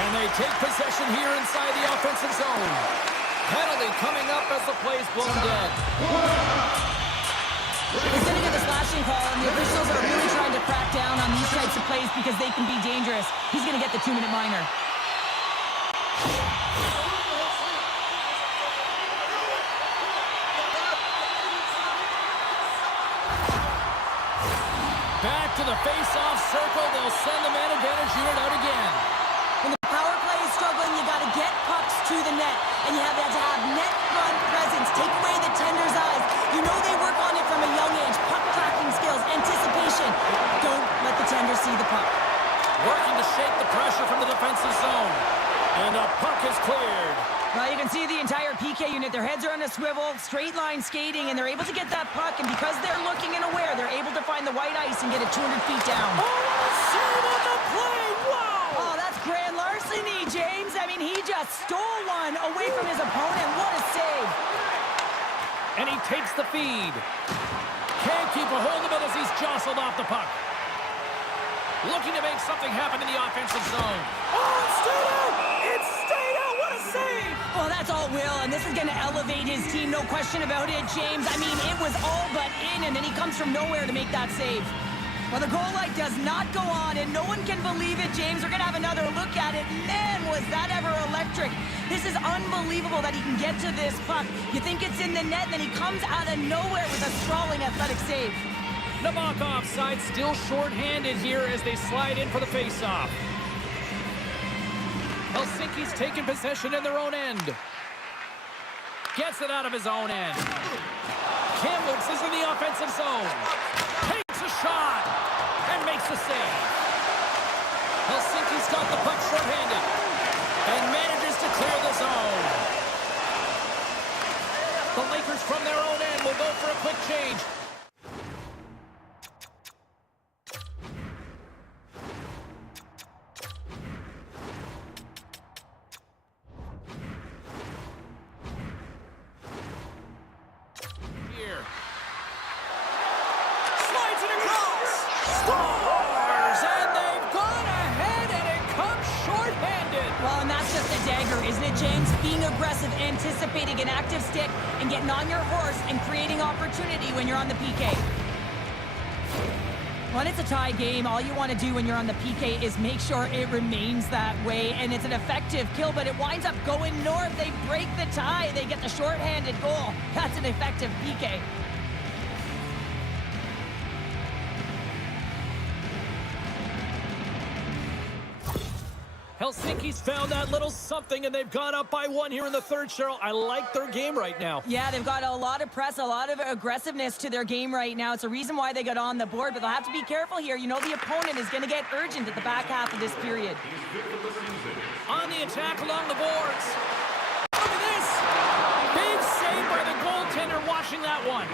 And they take possession here inside the offensive zone. Penalty coming up as the play's blown dead. He's going to get the slashing call, and the officials are really trying to crack down on these types of plays because they can be dangerous. He's going to get the 2-minute minor. Back to the face-off circle. They'll send the man advantage unit out again. When the power play is struggling, you got to get pucks to the net, and you have to have net front presence. Take away the tender's eyes. You know they work on it from a young age. Puck tracking skills, anticipation. Don't let the tender see the puck. Working to shake the pressure from the defensive zone. And the puck is cleared. Well, you can see the entire PK unit. Their heads are on a swivel, straight line skating, and they're able to get that puck. And because they're looking and aware, they're able to find the white ice and get it 200 feet down. Oh, save on the play! Wow! Oh, that's grand larceny, James. I mean, he just stole one away from his opponent. What a save. And he takes the feed. Can't keep a hold of it as he's jostled off the puck. Looking to make something happen in the offensive zone. Oh, it stayed out! It stayed out! What a save! Well, that's all Will, and this is going to elevate his team, no question about it, James. I mean, it was all but in, and then he comes from nowhere to make that save. Well, the goal light does not go on, and no one can believe it, James. We're going to have another look at it. Man, was that ever electric. This is unbelievable that he can get to this puck. You think it's in the net, and then he comes out of nowhere with a sprawling athletic save. Nabokov side still short-handed here as they slide in for the face-off. Helsinki's taking possession in their own end. Gets it out of his own end. Kamloops is in the offensive zone. Takes a shot and makes the save. Helsinki's got the puck short-handed and manages to clear the zone. The Lakers from their own end will go for a quick change. Slides it across. Scores! And they've gone ahead, and it comes short-handed. Well, and that's just a dagger, isn't it, James? Being aggressive, anticipating an active stick, and getting on your horse and creating opportunity when you're on the PK. When it's a tie game, all you want to do when you're on the PK is make sure it remains that way, and it's an effective kill, but it winds up going north. They break the tie. They get the shorthanded goal. That's an effective PK. Helsinki's found that little something, and they've gone up by one here in the third, Cheryl. I like their game right now. Yeah, they've got a lot of press, a lot of aggressiveness to their game right now. It's a reason why they got on the board, but they'll have to be careful here. You know the opponent is going to get urgent at the back half of this period. On the attack along the boards. Look at this! Big save by the goaltender watching that one.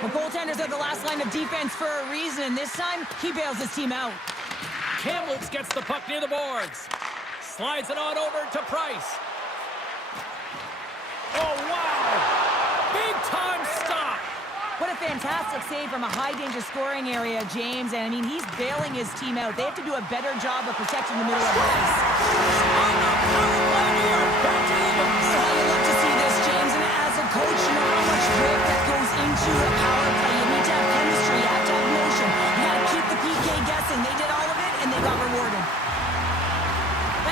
Well, goaltenders are the last line of defense for a reason. This time, he bails his team out. Kamloops gets the puck near the boards. Slides it on over to Price. Oh, wow! Big time stop! What a fantastic save from a high-danger scoring area, James. And, I mean, he's bailing his team out. They have to do a better job of protecting the middle of the ice. So you love to see this, James. And as a coach, you know how much work that goes into a power play. You need to have chemistry. You have to have motion. You got to keep the PK guessing. They did all of it, and they got rewarded.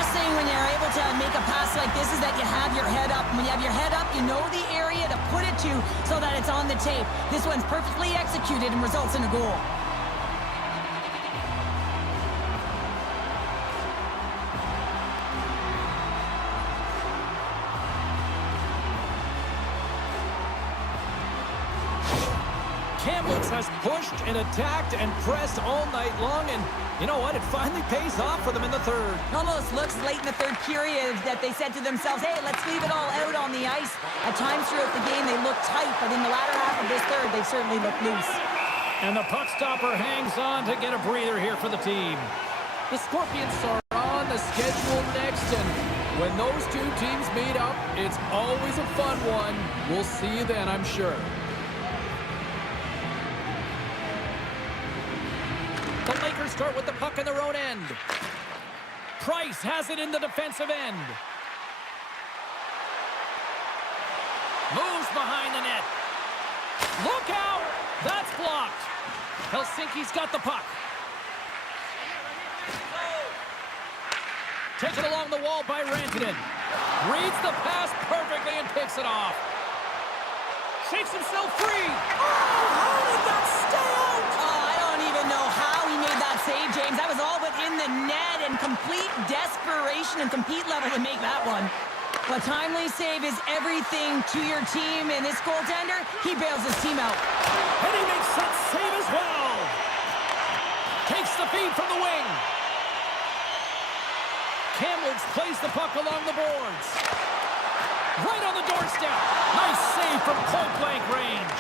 best thing when you're able to make a pass like this is that you have your head up. When you have your head up, you know the area to put it to so that it's on the tape. This one's perfectly executed and results in a goal. Kamloops has pushed and attacked and pressed all night long, and you know what? It finally pays off for them in the third. Almost looks late in the third period that they said to themselves, hey, let's leave it all out on the ice. At times throughout the game, they look tight, but in the latter half of this third, they certainly look loose. And the puck stopper hangs on to get a breather here for the team. The Scorpions are on the schedule next, and when those two teams meet up, it's always a fun one. We'll see you then, I'm sure. The Lakers start with the puck in their own end. Price has it in the defensive end. Moves behind the net. Look out! That's blocked. Helsinki's got the puck. Taken along the wall by Rantanen. Reads the pass perfectly and picks it off. Shakes himself free. Oh, how did that stay out? Oh, I don't even know how he made that save, James. That was all but in the net and complete desperation and compete level to make that one. A timely save is everything to your team, and this goaltender, he bails his team out. And he makes that save as well. Takes the feed from the wing. Kamloops plays the puck along the boards. Right on the doorstep. Nice save from point-blank range.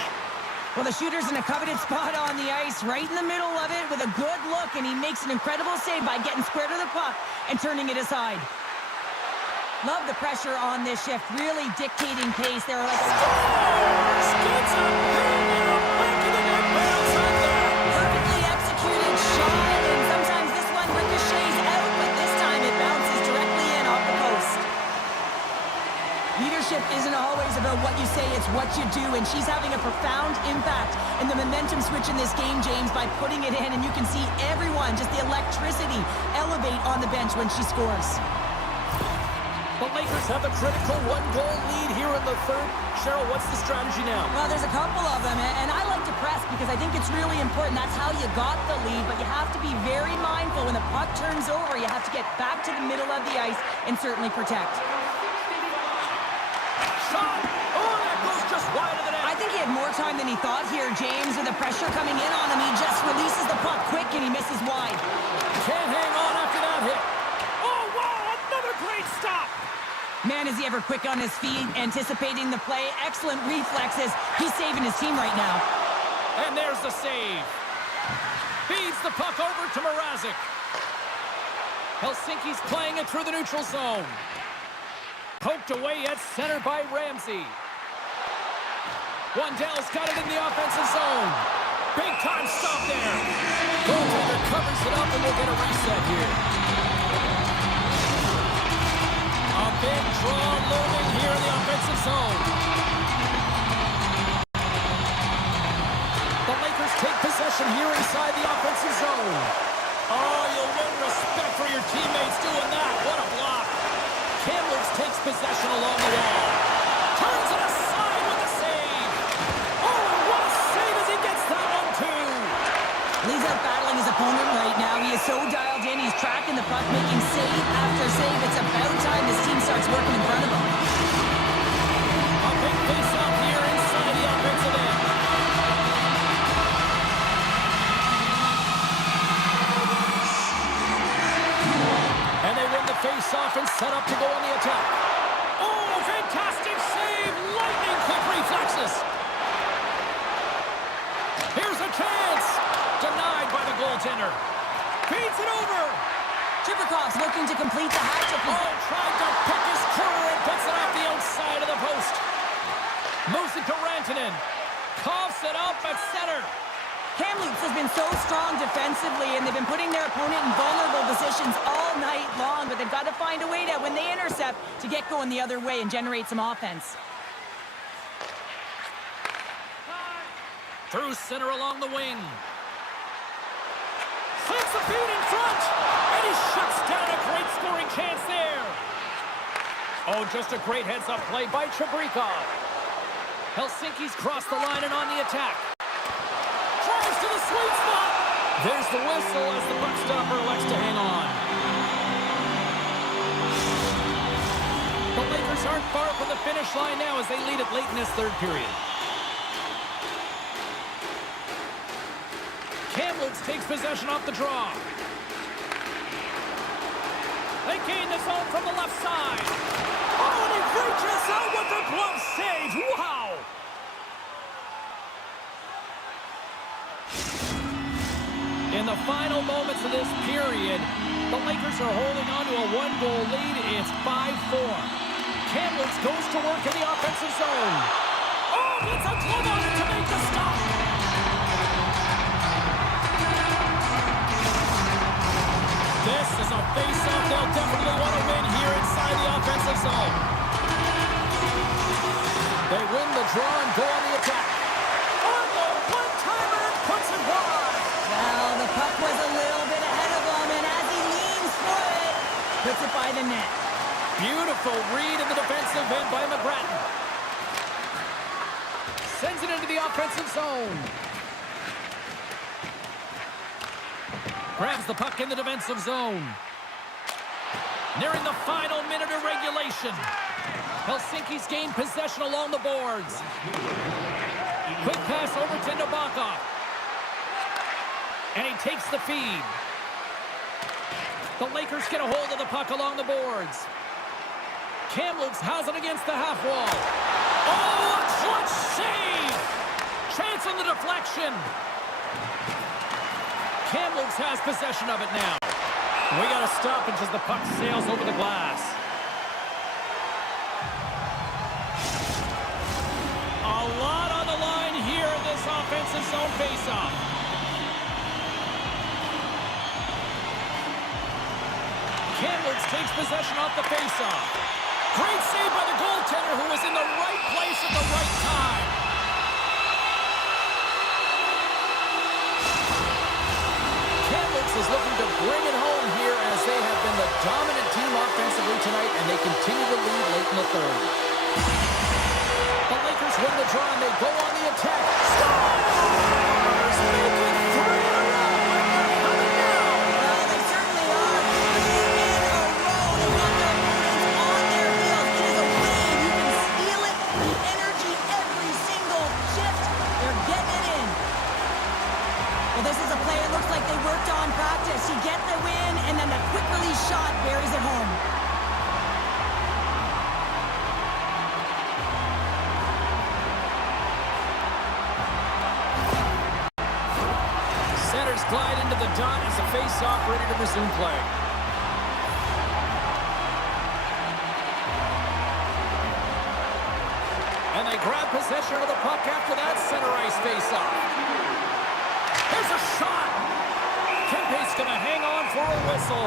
Well, the shooter's in a coveted spot on the ice, right in the middle of it with a good look, and he makes an incredible save by getting square to the puck and turning it aside. Love the pressure on this shift, really dictating pace. They're like... Skates up, back to the net, bounce on that. Perfectly executed shot, and sometimes this one ricochets out, but this time it bounces directly in off the post. Leadership isn't always about what you say, it's what you do, and she's having a profound impact in the momentum switch in this game, James, by putting it in, and you can see everyone, just the electricity, elevate on the bench when she scores. The Lakers have a critical one-goal lead here in the third. Cheryl, what's the strategy now? Well, there's a couple of them, and I like to press because I think it's really important. That's how you got the lead, but you have to be very mindful. When the puck turns over, you have to get back to the middle of the ice and certainly protect. Shot! Oh, that goes just wide of the net. I think he had more time than he thought here, James. With the pressure coming in on him, he just releases the puck quick and he misses wide. Can't hang on after that hit. Oh, wow! Another great stop! Man, is he ever quick on his feet, anticipating the play. Excellent reflexes. He's saving his team right now. And there's the save. Feeds the puck over to Mrazek. Helsinki's playing it through the neutral zone. Poked away at center by Ramsey. Wandell's got it in the offensive zone. Big time stop there. Goaltender covers it up and we'll get a reset here. A big draw looming here in the offensive zone. The Lakers take possession here inside the offensive zone. Oh, you'll win respect for your teammates doing that. What a block. Kamloops takes possession along the wall. Turns it aside with a save. Oh, what a save as he gets that one, too. He's out battling his opponent right now. He is so dialed in. He's tracking the puck, making save after save. It's about time this team starts working in front of him. A big face-off here inside the offensive end. And they win the face-off and set up to go on the attack. Oh, fantastic save! Lightning quick reflexes. Here's a chance. Denied by the goaltender. Feeds it over. Chibrikov's looking to complete the hat trick. Oh, tried to pick his corner and puts it off the outside of the post. Moves it to Rantanen. Coughs it up at center. Kamloops has been so strong defensively, and they've been putting their opponent in vulnerable positions all night long, but they've got to find a way to, when they intercept, to get going the other way and generate some offense. Through center along the wing. Sends the feed in front, and he shuts down a great scoring chance there. just a great heads-up play by Chabrikov. Helsinki's crossed the line and on the attack. Drives to the sweet spot. There's the whistle as the puck stopper elects to hang on. The Lakers aren't far from the finish line now as they lead it late in this third period. Kamloops takes possession off the draw. They gain the zone from the left side. Oh, and he reaches out with the glove save. Wow! In the final moments of this period, the Lakers are holding on to a one-goal lead. It's 5-4. Kamloops goes to work in the offensive zone. Oh, gets a glove on it to make the stop. This is a face-off they'll definitely want to win here inside the offensive zone. They win the draw and go on the attack. On the one-timer, puts it wide. Well, the puck was a little bit ahead of him, and as he leans for it, puts it by the net. Beautiful read in the defensive end by McGrattan. Sends it into the offensive zone. Grabs the puck in the defensive zone. Nearing the final minute of regulation. Helsinki's gained possession along the boards. Quick pass over to Nabokov. And he takes the feed. The Lakers get a hold of the puck along the boards. Kamloops has it against the half wall. Oh, a clutch save! Chance on the deflection. Kamloops has possession of it now. We got to stop it as the puck sails over the glass. A lot on the line here in this offensive zone faceoff. Kamloops takes possession off the faceoff. Great save by the goaltender who was in the right place at the right time. Kamloops is looking to bring it home here as they have been the dominant team offensively tonight, and they continue to lead late in the third. The Lakers win the draw, and they go on the attack. Stars! Make it 3 in a row, and they're coming down! Well, they certainly are. 3 in a row. They got their opponents on their heels. It is a win. You can feel it. The energy every single shift. They're getting it in. Well, this is a play it looks like they worked on practice. You get the win, and then the quick release shot buries it home. Centers glide into the dot as the face-off ready to resume play. And they grab possession of the puck after that center ice face-off. Here's a shot. Kempe's going to hang on for a whistle.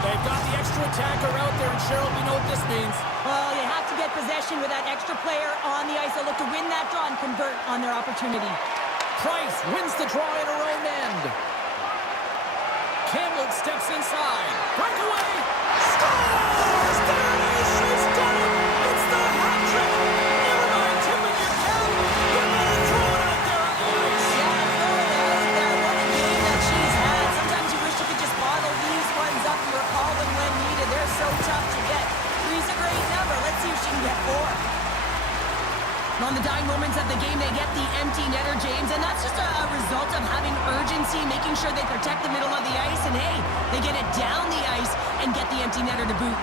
They've got the extra attacker out there, and Cheryl, we know what this means. Well, you have to get possession with that extra player on the ice. They'll look to win that draw and convert on their opportunity. Price wins the draw in her own end. Kamloops steps inside. Breakaway. Scores! There it is. She's done it. It's the hat trick. Never mind tipping your cap. You better throw it out there on the ice. Yeah, throw it out there. What a game that she's had. Sometimes you wish you could just bottle these ones up. You recall them when needed. They're so tough to get. 3's a great number. Let's see if she can get 4. On the dying moments of the game, they get the empty netter, James, and that's just a result of having urgency, making sure they protect the middle of the ice, and hey, they get it down the ice and get the empty netter to boot.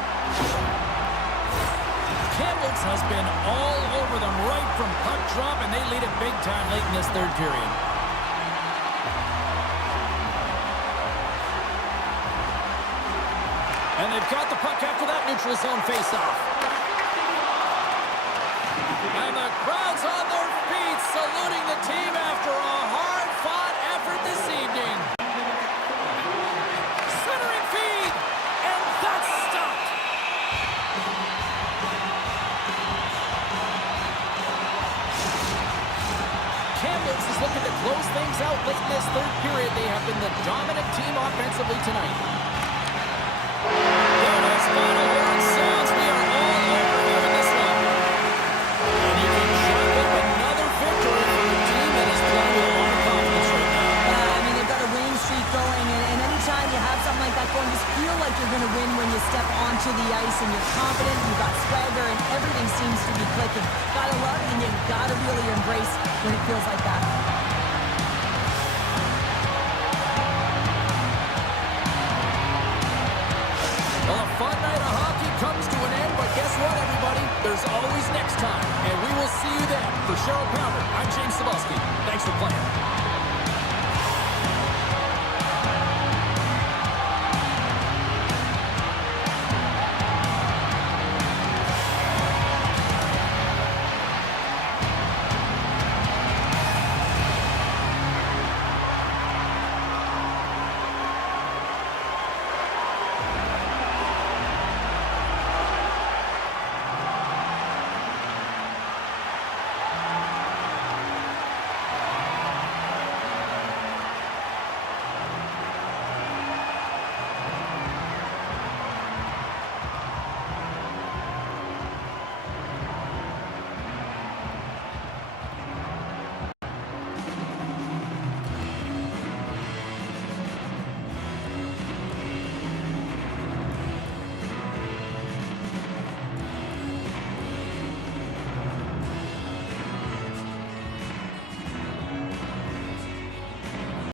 Kamloops has been all over them right from puck drop, and they lead it big time late in this third period. And they've got the puck after that neutral zone faceoff. And the crowd's on their feet, saluting the team after a hard-fought effort this evening. Centering feed, and that's stopped. Kamloops is looking to close things out late in this third period. They have been the dominant team offensively tonight. final horn sounds. We are all over here in this one. And you can chalk up another victory for a team that is playing with a lot of confidence right now. Yeah, I mean, they've got a winning streak going, and anytime you have something like that going, just feel like you're going to win when you step onto the ice and you're confident, you've got swagger, and everything seems to be clicking. Gotta love it, and you gotta really embrace when it feels like that. Well, a fun night of hockey comes to an end, but guess what, everybody? There's always next time, and we will see you then. For Cheryl Pounder, I'm James Cebulski. Thanks for playing.